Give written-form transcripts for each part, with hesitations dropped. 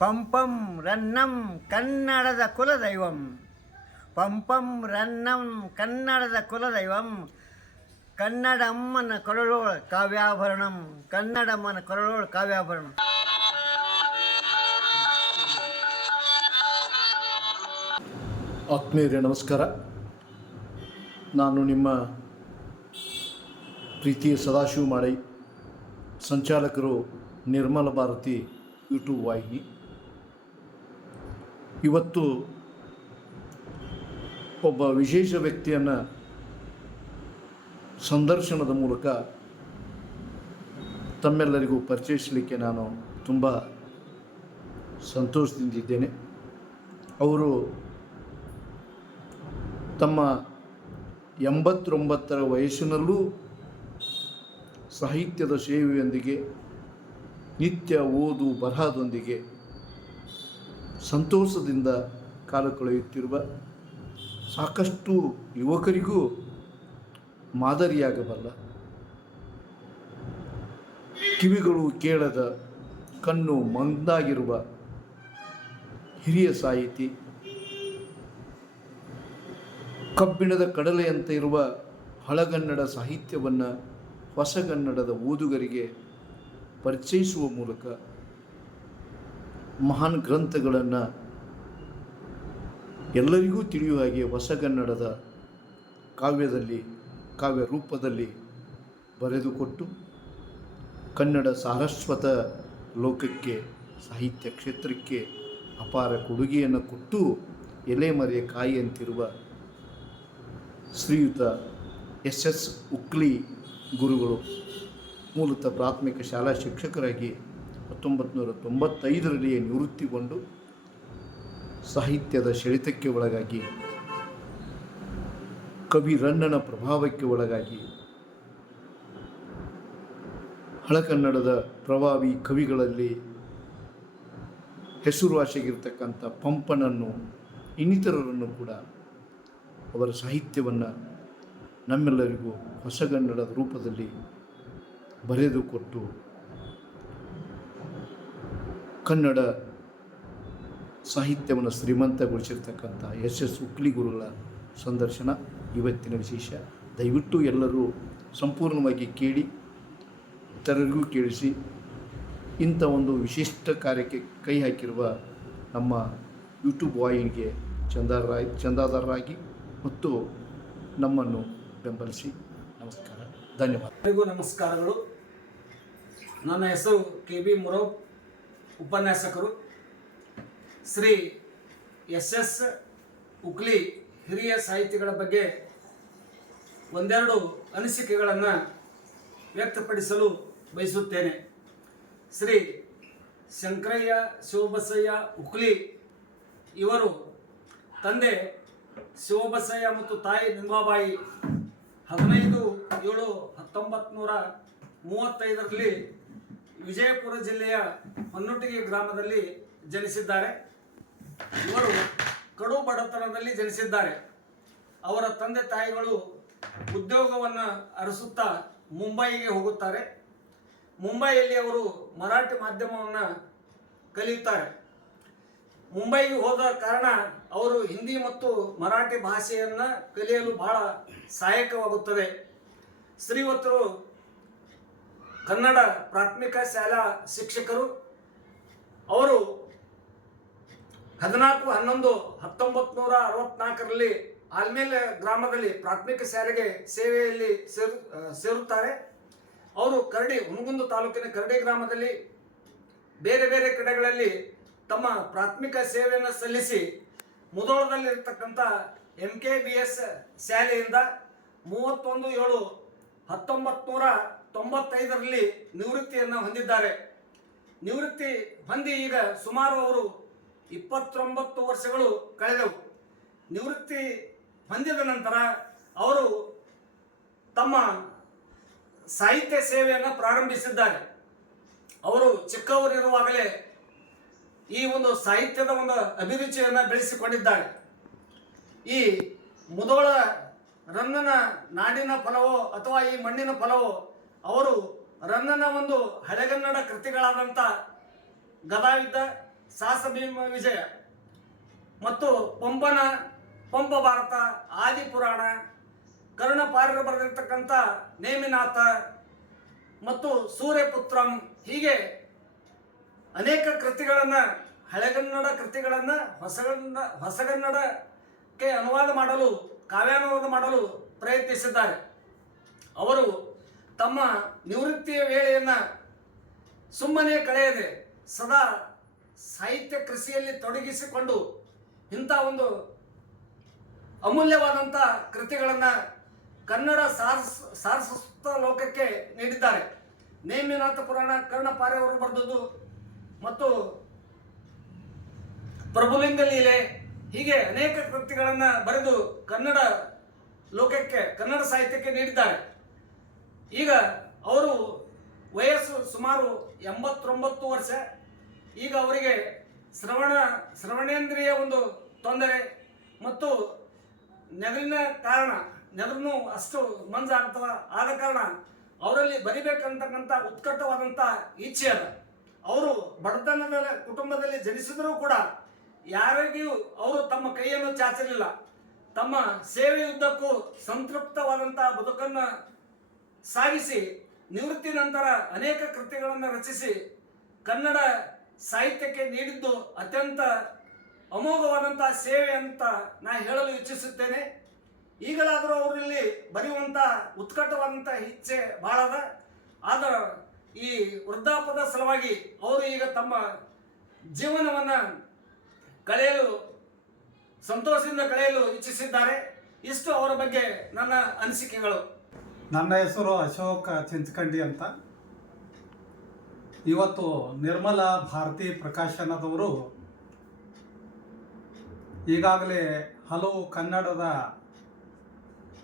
ಪಂಪಂ ರನ್ನಂ ಕನ್ನಡದ ಕುಲದೈವಂ. ಪಂಪಂ ರನ್ನಂ ಕನ್ನಡದ ಕುಲದೈವಂ. ಕನ್ನಡಮ್ಮನ ಕೊರಳೋಳ ಕಾವ್ಯಾಭರಣಂ. ಕನ್ನಡಮ್ಮನ ಕೊರಳೋಳ ಕಾವ್ಯಾಭರಣಂ. ಆತ್ಮೀಯರೇ ನಮಸ್ಕಾರ. ನಾನು ನಿಮ್ಮ ಪ್ರೀತಿಯ ಸದಾಶಿವ ಮಾಡೈ, ಸಂಚಾಲಕರು ನಿರ್ಮಲ ಭಾರತಿ ಯೂಟ್ಯೂಬ್ ವಾಹಿನಿ. ಇವತ್ತು ಒಬ್ಬ ವಿಶೇಷ ವ್ಯಕ್ತಿಯನ್ನು ಸಂದರ್ಶನದ ಮೂಲಕ ತಮ್ಮೆಲ್ಲರಿಗೂ ಪರಿಚಯಿಸಲಿಕ್ಕೆ ನಾನು ತುಂಬ ಸಂತೋಷದಿಂದಿದ್ದೇನೆ. ಅವರು ತಮ್ಮ 89ರ ವಯಸ್ಸಿನಲ್ಲೂ ಸಾಹಿತ್ಯದ ಸೇವೆಯೊಂದಿಗೆ, ನಿತ್ಯ ಓದು ಬರಹದೊಂದಿಗೆ ಸಂತೋಷದಿಂದ ಕಾಲ ಕಳೆಯುತ್ತಿರುವ ಸಾಕಷ್ಟು ಯುವಕರಿಗೂ ಮಾದರಿಯಾಗಬಲ್ಲ, ಕಿವಿಗಳು ಕೇಳದ, ಕಣ್ಣು ಮಂದಾಗಿರುವ ಹಿರಿಯ ಸಾಹಿತಿ, ಕಬ್ಬಿಣದ ಕಡಲೆಯಂತೆ ಇರುವ ಹಳಗನ್ನಡ ಸಾಹಿತ್ಯವನ್ನು ಹೊಸಗನ್ನಡದ ಓದುಗರಿಗೆ ಪರಿಚಯಿಸುವ ಮೂಲಕ ಮಹಾನ್ ಗ್ರಂಥಗಳನ್ನು ಎಲ್ಲರಿಗೂ ತಿಳಿಯುವ ಹಾಗೆ ಹೊಸಗನ್ನಡದ ಕಾವ್ಯದಲ್ಲಿ, ಕಾವ್ಯ ರೂಪದಲ್ಲಿ ಬರೆದುಕೊಟ್ಟು ಕನ್ನಡ ಸಾರಸ್ವತ ಲೋಕಕ್ಕೆ, ಸಾಹಿತ್ಯ ಕ್ಷೇತ್ರಕ್ಕೆ ಅಪಾರ ಕೊಡುಗೆಯನ್ನು ಕೊಟ್ಟು ಎಲೆಮರೆಯ ಕಾಯಿಯಂತಿರುವ ಶ್ರೀಯುತ SS ಉಕ್ಲಿ ಗುರುಗಳು ಮೂಲತಃ ಪ್ರಾಥಮಿಕ ಶಾಲಾ ಶಿಕ್ಷಕರಾಗಿ 1995ರಲ್ಲಿ ನಿವೃತ್ತಿಗೊಂಡು ಸಾಹಿತ್ಯದ ಸೆಳೆತಕ್ಕೆ ಒಳಗಾಗಿ, ಕವಿ ರನ್ನನ ಪ್ರಭಾವಕ್ಕೆ ಒಳಗಾಗಿ ಹಳಕನ್ನಡದ ಪ್ರಭಾವಿ ಕವಿಗಳಲ್ಲಿ ಹೆಸರುವಾಸಿಯಾಗಿರ್ತಕ್ಕಂಥ ಪಂಪನನ್ನು, ಇನ್ನಿತರರನ್ನು ಕೂಡ ಅವರ ಸಾಹಿತ್ಯವನ್ನು ನಮ್ಮೆಲ್ಲರಿಗೂ ಹೊಸಗನ್ನಡದ ರೂಪದಲ್ಲಿ ಬರೆದುಕೊಟ್ಟು ಕನ್ನಡ ಸಾಹಿತ್ಯವನ್ನು ಶ್ರೀಮಂತಗೊಳಿಸಿರ್ತಕ್ಕಂಥ SS ಉಕ್ಲಿ ಗುರುಗಳ ಸಂದರ್ಶನ ಇವತ್ತಿನ ವಿಶೇಷ. ದಯವಿಟ್ಟು ಎಲ್ಲರೂ ಸಂಪೂರ್ಣವಾಗಿ ಕೇಳಿ, ಇತರರಿಗೂ ಕೇಳಿಸಿ. ಇಂಥ ಒಂದು ವಿಶಿಷ್ಟ ಕಾರ್ಯಕ್ಕೆ ಕೈ ಹಾಕಿರುವ ನಮ್ಮ ಯೂಟ್ಯೂಬ್ ವಾಹಿನಿಗೆ ಚಂದಾದಾರರಾಗಿ ಮತ್ತು ನಮ್ಮನ್ನು ಬೆಂಬಲಿಸಿ. ನಮಸ್ಕಾರ, ಧನ್ಯವಾದ. ಎಲ್ಲರಿಗೂ ನಮಸ್ಕಾರಗಳು. ನನ್ನ ಹೆಸರು KB ಮುರೋಬ್, ಉಪನ್ಯಾಸಕರು. ಶ್ರೀ SS ಉಕ್ಲಿ ಹಿರಿಯ ಸಾಹಿತಿಗಳ ಬಗ್ಗೆ ಒಂದೆರಡು ಅನಿಸಿಕೆಗಳನ್ನು ವ್ಯಕ್ತಪಡಿಸಲು ಬಯಸುತ್ತೇನೆ. ಶ್ರೀ ಶಂಕರಯ್ಯ ಶಿವಬಸಯ್ಯ ಉಕ್ಲಿ ಇವರು ತಂದೆ ಶಿವಬಸಯ್ಯ ಮತ್ತು ತಾಯಿ ನಿಂಬಾಬಾಯಿ 15/7/1935ರಲ್ಲಿ ವಿಜಯಪುರ ಜಿಲ್ಲೆಯ ಹೊನ್ನೊಟ್ಟಿಗೆ ಗ್ರಾಮದಲ್ಲಿ ಜನಿಸಿದ್ದಾರೆ. ಇವರು ಕಡು ಬಡತನದಲ್ಲಿ ಜನಿಸಿದ್ದಾರೆ. ಅವರ ತಂದೆ ತಾಯಿಗಳು ಉದ್ಯೋಗವನ್ನು ಅರಸುತ್ತಾ ಮುಂಬೈಗೆ ಹೋಗುತ್ತಾರೆ. ಮುಂಬೈಯಲ್ಲಿ ಅವರು ಮರಾಠಿ ಮಾಧ್ಯಮವನ್ನು ಕಲಿಯುತ್ತಾರೆ. ಮುಂಬೈಗೆ ಹೋದ ಕಾರಣ ಅವರು ಹಿಂದಿ ಮತ್ತು ಮರಾಠಿ ಭಾಷೆಯನ್ನು ಕಲಿಯಲು ಬಹಳ ಸಹಾಯಕವಾಗುತ್ತದೆ. ಶ್ರೀಯುತರು ಕನ್ನಡ ಪ್ರಾಥಮಿಕ ಶಾಲಾ ಶಿಕ್ಷಕರು. ಅವರು 14/11/1964ರಲ್ಲಿ ಆಲ್ಮೇಲೆ ಗ್ರಾಮದಲ್ಲಿ ಪ್ರಾಥಮಿಕ ಶಾಲೆಗೆ ಸೇವೆಯಲ್ಲಿ ಸೇರುತ್ತಾರೆ. ಅವರು ಹುನಗುಂದ ತಾಲೂಕಿನ ಕರಡಿ ಗ್ರಾಮದಲ್ಲಿ ಬೇರೆ ಬೇರೆ ಕಡೆಗಳಲ್ಲಿ ತಮ್ಮ ಪ್ರಾಥಮಿಕ ಸೇವೆಯನ್ನು ಸಲ್ಲಿಸಿ ಮುಧೋಳದಲ್ಲಿರ್ತಕ್ಕಂಥ MKBS ಶಾಲೆಯಿಂದ 31/7/1995ರಲ್ಲಿ ನಿವೃತ್ತಿಯನ್ನು ಹೊಂದಿದ್ದಾರೆ. ನಿವೃತ್ತಿ ಹೊಂದಿ ಈಗ ಸುಮಾರು ಅವರು 29 ವರ್ಷಗಳು ಕಳೆದವು. ನಿವೃತ್ತಿ ಹೊಂದಿದ ನಂತರ ಅವರು ತಮ್ಮ ಸಾಹಿತ್ಯ ಸೇವೆಯನ್ನು ಪ್ರಾರಂಭಿಸಿದ್ದಾರೆ. ಅವರು ಚಿಕ್ಕವರಿರುವಾಗಲೇ ಈ ಒಂದು ಸಾಹಿತ್ಯದ ಒಂದು ಅಭಿರುಚಿಯನ್ನು ಬೆಳೆಸಿಕೊಂಡಿದ್ದಾರೆ. ಈ ಮುಧೋಳ ರನ್ನನ ನಾಡಿನ ಫಲವೋ ಅಥವಾ ಈ ಮಣ್ಣಿನ ಫಲವೋ, ಅವರು ರನ್ನನ ಒಂದು ಹಳೆಗನ್ನಡ ಕೃತಿಗಳಾದಂಥ ಗದಾಯುದ್ಧ, ಸಾಹಸ ಭೀಮ ವಿಜಯ ಮತ್ತು ಪಂಪ ಭಾರತ, ಆದಿಪುರಾಣ, ಕರ್ಣಪಾರ್ಯರು ಬರೆದಿರ್ತಕ್ಕಂಥ ನೇಮಿನಾಥ ಮತ್ತು ಸೂರ್ಯಪುತ್ರಂ, ಹೀಗೆ ಅನೇಕ ಕೃತಿಗಳನ್ನು, ಹಳೆಗನ್ನಡ ಕೃತಿಗಳನ್ನು ಹೊಸಗನ್ನಡಕ್ಕೆ ಅನುವಾದ ಮಾಡಲು, ಕಾವ್ಯಾನುವಾದ ಮಾಡಲು ಪ್ರಯತ್ನಿಸಿದ್ದಾರೆ. ಅವರು ತಮ್ಮ ನಿವೃತ್ತಿಯ ವೇಳೆಯನ್ನು ಸುಮ್ಮನೆ ಕಳೆಯದೆ ಸದಾ ಸಾಹಿತ್ಯ ಕೃಷಿಯಲ್ಲಿ ತೊಡಗಿಸಿಕೊಂಡು ಇಂಥ ಒಂದು ಅಮೂಲ್ಯವಾದಂಥ ಕೃತಿಗಳನ್ನು ಕನ್ನಡ ಸಾರಸ್ವತ ಲೋಕಕ್ಕೆ ನೀಡಿದ್ದಾರೆ. ನೇಮಿನಾಥ ಪುರಾಣ ಕರ್ಣಪಾರ್ಯ ಅವರು ಬರೆದದ್ದು ಮತ್ತು ಪ್ರಭುಲಿಂಗ ಲೀಲೆ, ಹೀಗೆ ಅನೇಕ ಕೃತಿಗಳನ್ನು ಬರೆದು ಕನ್ನಡ ಲೋಕಕ್ಕೆ, ಕನ್ನಡ ಸಾಹಿತ್ಯಕ್ಕೆ ನೀಡಿದ್ದಾರೆ. ಈಗ ಅವರು ವಯಸ್ಸು ಸುಮಾರು 89 ವರ್ಷ. ಈಗ ಅವರಿಗೆ ಶ್ರವಣೇಂದ್ರಿಯ ಒಂದು ತೊಂದರೆ ಮತ್ತು ನೆದರಿನೂ ಅಷ್ಟು ಮಂಜಾಗ್ತವ. ಆದ ಕಾರಣ ಅವರಲ್ಲಿ ಬರಿಬೇಕಂತಕ್ಕಂಥ ಉತ್ಕಟವಾದಂಥ ಇಚ್ಛೆ ಅದ. ಅವರು ಬಡತನದ ಕುಟುಂಬದಲ್ಲಿ ಜನಿಸಿದರೂ ಕೂಡ ಯಾರಿಗೂ ಅವರು ತಮ್ಮ ಕೈಯನ್ನು ಚಾಚಲಿಲ್ಲ. ತಮ್ಮ ಸೇವೆಯುದ್ದಕ್ಕೂ ಸಂತೃಪ್ತವಾದಂಥ ಬದುಕನ್ನು ಸಾಗಿಸಿ ನಿವೃತ್ತಿ ನಂತರ ಅನೇಕ ಕೃತಿಗಳನ್ನು ರಚಿಸಿ ಕನ್ನಡ ಸಾಹಿತ್ಯಕ್ಕೆ ನೀಡಿದ್ದು ಅತ್ಯಂತ ಅಮೋಘವಾದಂಥ ಸೇವೆ ಅಂತ ನಾನು ಹೇಳಲು ಇಚ್ಛಿಸುತ್ತೇನೆ. ಈಗಲಾದರೂ ಅವರಲ್ಲಿ ಬರೆಯುವಂಥ ಉತ್ಕಟವಾದಂಥ ಇಚ್ಛೆ ಭಾಳ ಅದ. ಆದರೆ ಈ ವೃದ್ಧಾಪದ ಸಲುವಾಗಿ ಅವರು ಈಗ ತಮ್ಮ ಜೀವನವನ್ನು ಸಂತೋಷದಿಂದ ಕಳೆಯಲು ಇಚ್ಛಿಸಿದ್ದಾರೆ. ಇಷ್ಟು ಅವರ ಬಗ್ಗೆ ನನ್ನ ಅನಿಸಿಕೆಗಳು. ನನ್ನ ಹೆಸರು ಅಶೋಕ ಚಿಂಚಕಂಡಿ ಅಂತ. ಇವತ್ತು ನಿರ್ಮಲ ಭಾರತಿ ಪ್ರಕಾಶನದವರು ಈಗಾಗಲೇ ಹಲವು ಕನ್ನಡದ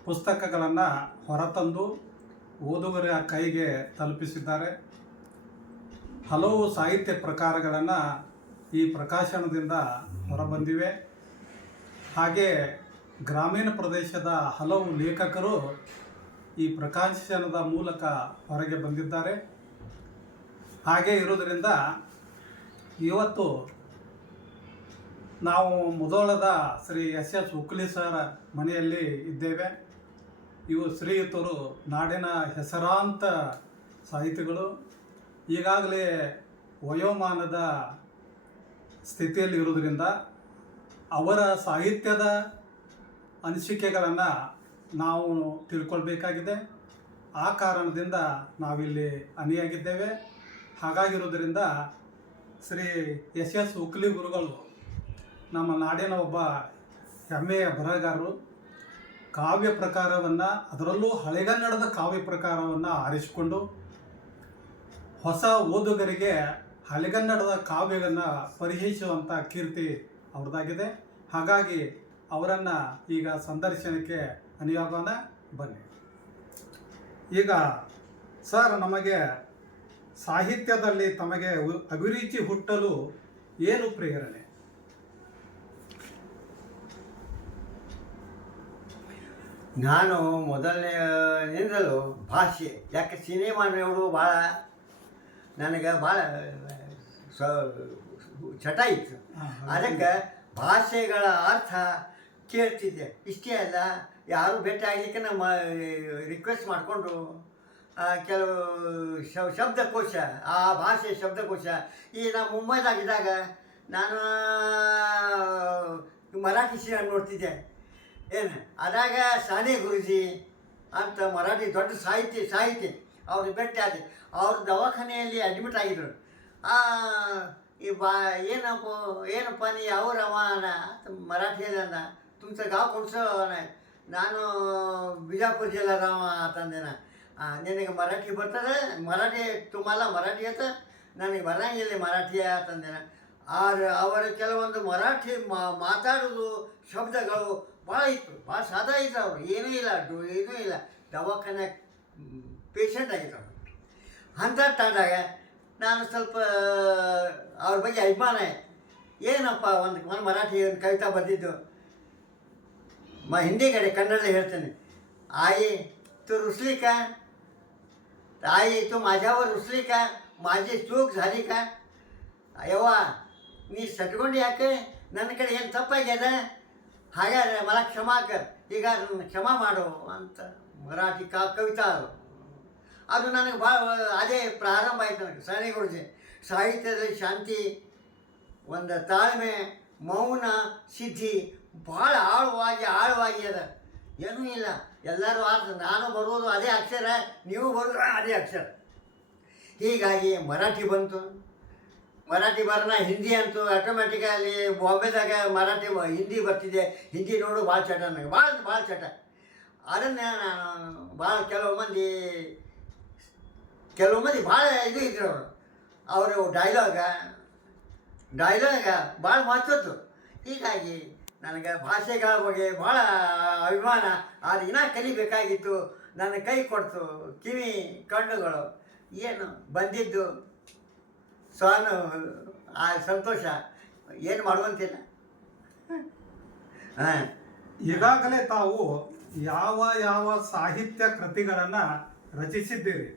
ಪುಸ್ತಕಗಳನ್ನು ಹೊರತಂದು ಓದುಗರ ಕೈಗೆ ತಲುಪಿಸಿದ್ದಾರೆ. ಹಲವು ಸಾಹಿತ್ಯ ಪ್ರಕಾರಗಳನ್ನು ಈ ಪ್ರಕಾಶನದಿಂದ ಹೊರಬಂದಿವೆ. ಹಾಗೆ ಗ್ರಾಮೀಣ ಪ್ರದೇಶದ ಹಲವು ಲೇಖಕರು ಈ ಪ್ರಕಾಶನದ ಮೂಲಕ ಹೊರಗೆ ಬಂದಿದ್ದಾರೆ. ಹಾಗೆ ಇರೋದರಿಂದ ಇವತ್ತು ನಾವು ಮುಧೋಳದ ಶ್ರೀ ಎಸ್ ಉಕ್ಲಿ ಸರ್ ಮನೆಯಲ್ಲಿ ಇದ್ದೇವೆ. ಇವು ಶ್ರೀಯುತರು ನಾಡಿನ ಹೆಸರಾಂತ ಸಾಹಿತಿಗಳು. ಈಗಾಗಲೇ ವಯೋಮಾನದ ಸ್ಥಿತಿಯಲ್ಲಿ ಇರೋದರಿಂದ ಅವರ ಸಾಹಿತ್ಯದ ಅನಿಸಿಕೆಗಳನ್ನು ನಾವು ತಿಳ್ಕೊಳ್ಬೇಕಾಗಿದೆ. ಆ ಕಾರಣದಿಂದ ನಾವಿಲ್ಲಿ ಅಣಿಯಾಗಿದ್ದೇವೆ. ಹಾಗಾಗಿರೋದ್ರಿಂದ ಶ್ರೀ ಎಸ್ ಉಕ್ಲಿ ಗುರುಗಳು ನಮ್ಮ ನಾಡಿನ ಒಬ್ಬ ಹೆಮ್ಮೆಯ ಬರಹಗಾರರು. ಕಾವ್ಯ ಪ್ರಕಾರವನ್ನು, ಅದರಲ್ಲೂ ಹಳೆಗನ್ನಡದ ಕಾವ್ಯ ಪ್ರಕಾರವನ್ನು ಆರಿಸಿಕೊಂಡು ಹೊಸ ಓದುಗರಿಗೆ ಹಳೆಗನ್ನಡದ ಕಾವ್ಯವನ್ನು ಪರಿಚಯಿಸುವಂಥ ಕೀರ್ತಿ ಅವ್ರದ್ದಾಗಿದೆ. ಹಾಗಾಗಿ ಅವರನ್ನು ಈಗ ಸಂದರ್ಶನಕ್ಕೆ ಅನಿಯೋಗೋಣ, ಬನ್ನಿ. ಈಗ ಸರ್, ನಮಗೆ ಸಾಹಿತ್ಯದಲ್ಲಿ ತಮಗೆ ಅಭಿರುಚಿ ಹುಟ್ಟಲು ಏನು ಪ್ರೇರಣೆ? ನಾನು ಮೊದಲನೇದಿಂದಲೂ ಭಾಷೆ, ಯಾಕೆ ಸಿನಿಮಾ ನೋಡು ಭಾಳ ನನಗೆ ಭಾಳ ಚಟ ಇತ್ತು. ಅದಕ್ಕೆ ಭಾಷೆಗಳ ಅರ್ಥ ಕೇಳ್ತಿದ್ದೆ. ಇಷ್ಟೇ ಅಲ್ಲ, ಯಾರು ಭೇಟಿ ಆಗಲಿಕ್ಕೆ ನಮ್ಮ ರಿಕ್ವೆಸ್ಟ್ ಮಾಡಿಕೊಂಡು ಕೆಲವು ಶಬ್ದಕೋಶ, ಆ ಭಾಷೆ ಶಬ್ದಕೋಶ. ಈ ನಾವು ಮುಂಬೈದಾಗಿದ್ದಾಗ ನಾನು ಮರಾಠಿ ಸಿನಿಮಾ ನೋಡ್ತಿದ್ದೆ. ಏನು ಅದಾಗ ಸಾನೆ ಗುರುಜಿ ಅಂತ ಮರಾಠಿ ದೊಡ್ಡ ಸಾಹಿತಿ ಅವ್ರಿಗೆ ಭೇಟಿ ಆದೆ. ಅವ್ರ ದವಾಖಾನೆಯಲ್ಲಿ ಅಡ್ಮಿಟ್ ಆಗಿದ್ರು. ಏನಪ್ಪ ನೀ ಅವರವ ಮರಾಠಿಯಲ್ಲಿ ಅಂದ. तुमचं गाव कोणचं नाही. ನಾನು ಬಿಜಾಪುರ ಜಿಲ್ಲಾದವ ಅಂತಂದೆ. ನಿನಗೆ ಮರಾಠಿ ಬರ್ತದೆ? ಮರಾಠಿ ತುಮಾಲ ಮರಾಠಿ ಆಯ್ತು? ನನಗೆ ಬರಂಗಿಲ್ಲ ಮರಾಠಿ ಅಂತಂದೆ. ಅವರ ಕೆಲವೊಂದು ಮರಾಠಿ ಮಾತಾಡೋದು ಶಬ್ದಗಳು ಭಾಳ ಇತ್ತು, ಭಾಳ ಸಾದಾ ಇತ್ತು. ಅವರು ಏನೂ ಇಲ್ಲ ದವಾಖಾನೆ ಪೇಷಂಟ್ ಆಗಿತ್ತು ಅವರು. ಅಂಥ ಟೈಮ್ದಾಗ ನಾನು ಸ್ವಲ್ಪ ಅವ್ರ ಬಗ್ಗೆ ಅಭಿಮಾನ. ಏನಪ್ಪ ಒಂದು ಮರಾಠಿ ಒಂದು ಕವಿತಾ ಬರೆದಿದ್ದು, हिंदी कडे कन्नड ಹೇಳ್ತೇನೆ. आई तू रुसली का? आई तू माझ्यावर रुसली का? माझी चूक झाली का? यव्वा ನೀ ಸಟ್ಕೊಂಡು ಯಾಕೆ ನನ್ನ ಕಡೆ ಏನು ತಪ್ಪಾಗ್ಯದ ಹಾಗಾದ್ರೆ ಮಲ ಕ್ಷಮಾಕರ್ ಈಗ ನನ್ನ ಕ್ಷಮಾ ಮಾಡು ಅಂತ ಮರಾಠಿ ಕವಿತಾ ಅದು ನನಗೆ ಭಾಳ ಅದೇ ಪ್ರಾರಂಭ ಆಯ್ತು ನನಗೆ ಸರಿ ಗುರುಜಿ ಸಾಹಿತ್ಯದಲ್ಲಿ ಶಾಂತಿ ಒಂದು ತಾಳ್ಮೆ ಮೌನ ಸಿದ್ಧಿ ಭಾಳ ಆಳವಾಗಿ ಅದ ಏನೂ ಇಲ್ಲ ಎಲ್ಲರೂ ನಾನು ಬರುವುದು ಅದೇ ಅಕ್ಷರ ನೀವು ಬರೋದು ಅದೇ ಅಕ್ಷರ ಹೀಗಾಗಿ ಮರಾಠಿ ಬಂತು ಮರಾಠಿ ಬರೋಣ ಹಿಂದಿ ಅಂತೂ ಆಟೋಮೆಟಿಕಲಿ ಬಾಂಬೆದಾಗ ಮರಾಠಿ ಹಿಂದಿ ಬರ್ತಿದೆ ಹಿಂದಿ ನೋಡು ಭಾಳ ಚಟ ನನಗೆ ಭಾಳ ಚಟ ಅದನ್ನೇ ನಾನು ಭಾಳ ಕೆಲವು ಮಂದಿ ಭಾಳ ಇದು ಇದ್ರು ಅವರು ಡೈಲಾಗ ಭಾಳ ಮಹತ್ವದ್ದು ಹೀಗಾಗಿ ನನಗೆ ಭಾಷೆಗಳ ಬಗ್ಗೆ ಭಾಳ ಅಭಿಮಾನ ಅದು ಇನ್ನೂ ಕಲಿಬೇಕಾಗಿತ್ತು ನನ್ನ ಕೈ ಕೊಡ್ತು ಕಿವಿ ಕಣ್ಣುಗಳು ಏನು ಬಂದಿದ್ದು ಸ್ವಾನು ಆ ಸಂತೋಷ ಏನು ಮಾಡುವಂತಿಲ್ಲ ಹಾಂ ಈಗಾಗಲೇ ತಾವು ಯಾವ ಸಾಹಿತ್ಯ ಕೃತಿಗಳನ್ನು ರಚಿಸಿದ್ದೀರಿ?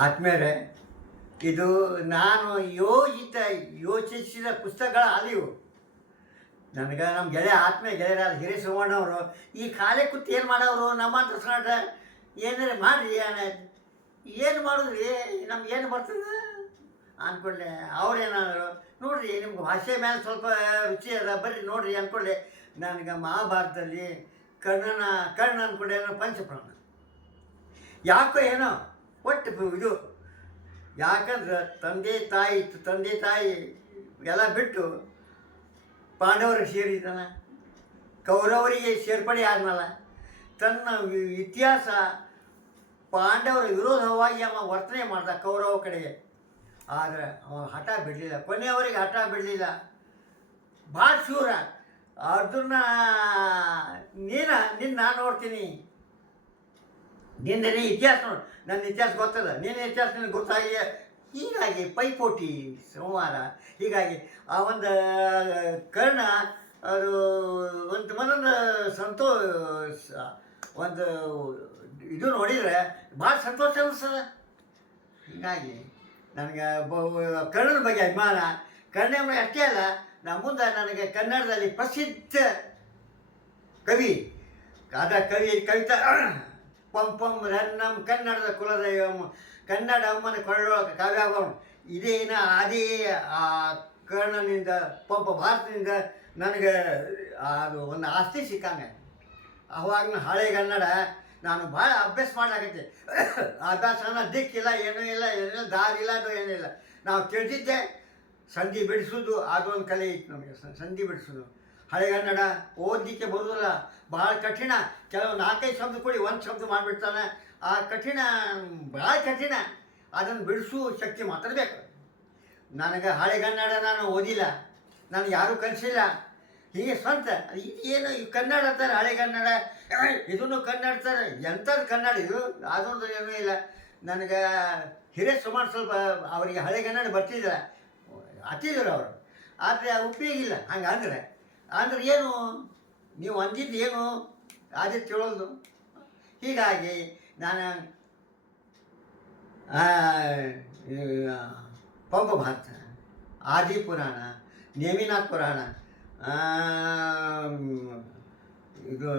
ಆದ್ಮೇಲೆ ಇದು ನಾನು ಯೋಚಿಸಿದ ಪುಸ್ತಕಗಳ ಅಲಿವು ನನಗೆ ನಮ್ಮ ಗೆಳೆಯರ ಹಿರೇ ಸುವರ್ಣವರು ಈ ಖಾಲಿ ಕೂತು ಏನು ಮಾಡೋರು ನಮ್ಮ ತಸ್ಕೊಂಡ ಏನಾರ ಮಾಡಿರಿ ಏನು ಮಾಡಿದ್ರಿ ನಮ್ಗೆ ಏನು ಬರ್ತದೆ ಅಂದ್ಕೊಂಡೆ ಅವ್ರೇನಾದ್ರು ನೋಡಿರಿ ನಿಮ್ಗೆ ಭಾಷೆ ಮೇಲೆ ಸ್ವಲ್ಪ ರುಚಿ ಅದ ಬರ್ರಿ ನೋಡಿರಿ ಅಂದ್ಕೊಂಡೆ ನನಗೆ ಮಹಾಭಾರತದಲ್ಲಿ ಕರ್ಣ ಅಂದ್ಕೊಂಡೆ ಪಂಚಪ್ರಾಣ ಯಾಕೋ ಏನೋ ಒಟ್ಟು ಇದು ಯಾಕಂದ್ರೆ ತಂದೆ ತಾಯಿ ಎಲ್ಲ ಬಿಟ್ಟು ಪಾಂಡವರಿಗೆ ಸೇರಿದ್ದಾನೆ ಕೌರವರಿಗೆ ಸೇರ್ಪಡೆ ಆದ್ಮೇಲೆ ತನ್ನ ಇತಿಹಾಸ ಪಾಂಡವರ ವಿರೋಧವಾಗಿ ಅವ ವರ್ತನೆ ಮಾಡ್ದ ಕೌರವ ಕಡೆಗೆ ಆದರೆ ಅವ ಹಠ ಬಿಡಲಿಲ್ಲ ಕೊನೆಯವರಿಗೆ ಹಠ ಬಿಡಲಿಲ್ಲ ಭಾಳ ಶೂರ ಅದನ್ನ ನಿನ್ನ ನೋಡ್ತೀನಿ ನಿನ್ನೆ ಇತಿಹಾಸ ನೋಡು ನನ್ನ ಇತಿಹಾಸ ಗೊತ್ತದ ನಿನ್ನ ಇತಿಹಾಸ ನಿನಗೆ ಗೊತ್ತಾಗಿ ಹೀಗಾಗಿ ಪೈಪೋಟಿ ಸಂವಾದ ಹೀಗಾಗಿ ಆ ಒಂದು ಕರ್ಣ ಅದು ಒಂದು ಮನೊಂದು ಒಂದು ಇದು ನೋಡಿದರೆ ಭಾಳ ಸಂತೋಷ ಅನಿಸ್ತದ ಹೀಗಾಗಿ ನನಗೆ ಕರ್ಣನ ಬಗ್ಗೆ ಅಭಿಮಾನ ಕರ್ಣ ಬಗ್ಗೆ ಅಷ್ಟೇ ಅಲ್ಲ ಮುಂದೆ ನನಗೆ ಕನ್ನಡದಲ್ಲಿ ಪ್ರಸಿದ್ಧ ಕವಿ ಕವಿತಾ ಪಂ ರನ್ನಂ ಕನ್ನಡದ ಕುಲದೈವಂ ಕನ್ನಡ ಅಮ್ಮನ ಕೊಳ್ಳೊಳಗೆ ಕಾವ್ಯಾಭರಣ ಇದೇನ ಅದೇ ಆ ಕರ್ಣನಿಂದ ಪಂಪ ಭಾರತದಿಂದ ನನಗೆ ಅದು ಒಂದು ಆಸ್ತಿ ಸಿಕ್ಕಂಗೆ ಅವಾಗ ಹಳೆಗನ್ನಡ ನಾನು ಭಾಳ ಅಭ್ಯಾಸ ಮಾಡ್ಲಾಕತ್ತೆ ಅಭ್ಯಾಸ ಅನ್ನೋ ದಿಕ್ಕಿಲ್ಲ ಏನೂ ಇಲ್ಲ ದಾರಿ ಇಲ್ಲ ಅದು ಏನಿಲ್ಲ ನಾವು ತಿಳಿದಿದ್ದೆ ಸಂಧಿ ಬಿಡಿಸೋದು ಅದೊಂದು ಕಲೆ ಇತ್ತು ನಮಗೆ ಸಂಧಿ ಬಿಡಿಸೋದು ಹಳೆಗನ್ನಡ ಓದಲಿಕ್ಕೆ ಬರೋದಿಲ್ಲ ಭಾಳ ಕಠಿಣ ಕೆಲವು 4-5 ಶಬ್ದ ಕೊಡಿ ಒಂದು ಶಬ್ದ ಮಾಡಿಬಿಡ್ತಾನೆ ಆ ಕಠಿಣ ಭಾಳ ಕಠಿಣ ಅದನ್ನು ಬಿಡಿಸೋ ಶಕ್ತಿ ಮಾತ್ರ ಬೇಕು ನನಗೆ ಹಳೆಗನ್ನಡ ನಾನು ಓದಿಲ್ಲ ನನಗೆ ಯಾರೂ ಕಲಿಸಿಲ್ಲ ಹೀಗೆ ಸ್ವಂತ ಏನು ಕನ್ನಡ ಅಂತಾರೆ ಹಳೆಗನ್ನಡ ಇದನ್ನು ಕನ್ನಡ ಅಂತಾರೆ ಎಂಥದ್ದು ಕನ್ನಡ ಇದು ಅದೊಂದು ಏನೂ ಇಲ್ಲ ನನಗೆ ಹಿರೇ ಸುಮಾರು ಸ್ವಲ್ಪ ಅವರಿಗೆ ಹಳೆಗನ್ನಡ ಬರ್ತಿದ್ದಾರೆ ಹತ್ತಿದ್ರು ಅವರು ಆದರೆ ಉಪಯೋಗ ಇಲ್ಲ ಹಂಗೆ ಅಂದ್ರೆ ಏನು ನೀವು ಅಂದಿದ್ದು ಏನು ಅದೇ ತಿಳೋದು ಹೀಗಾಗಿ ನಾನು ಪಂಪ ಭಾರತ ಆದಿಪುರಾಣ ನೇಮಿನಾಥ್ ಪುರಾಣ ಇದು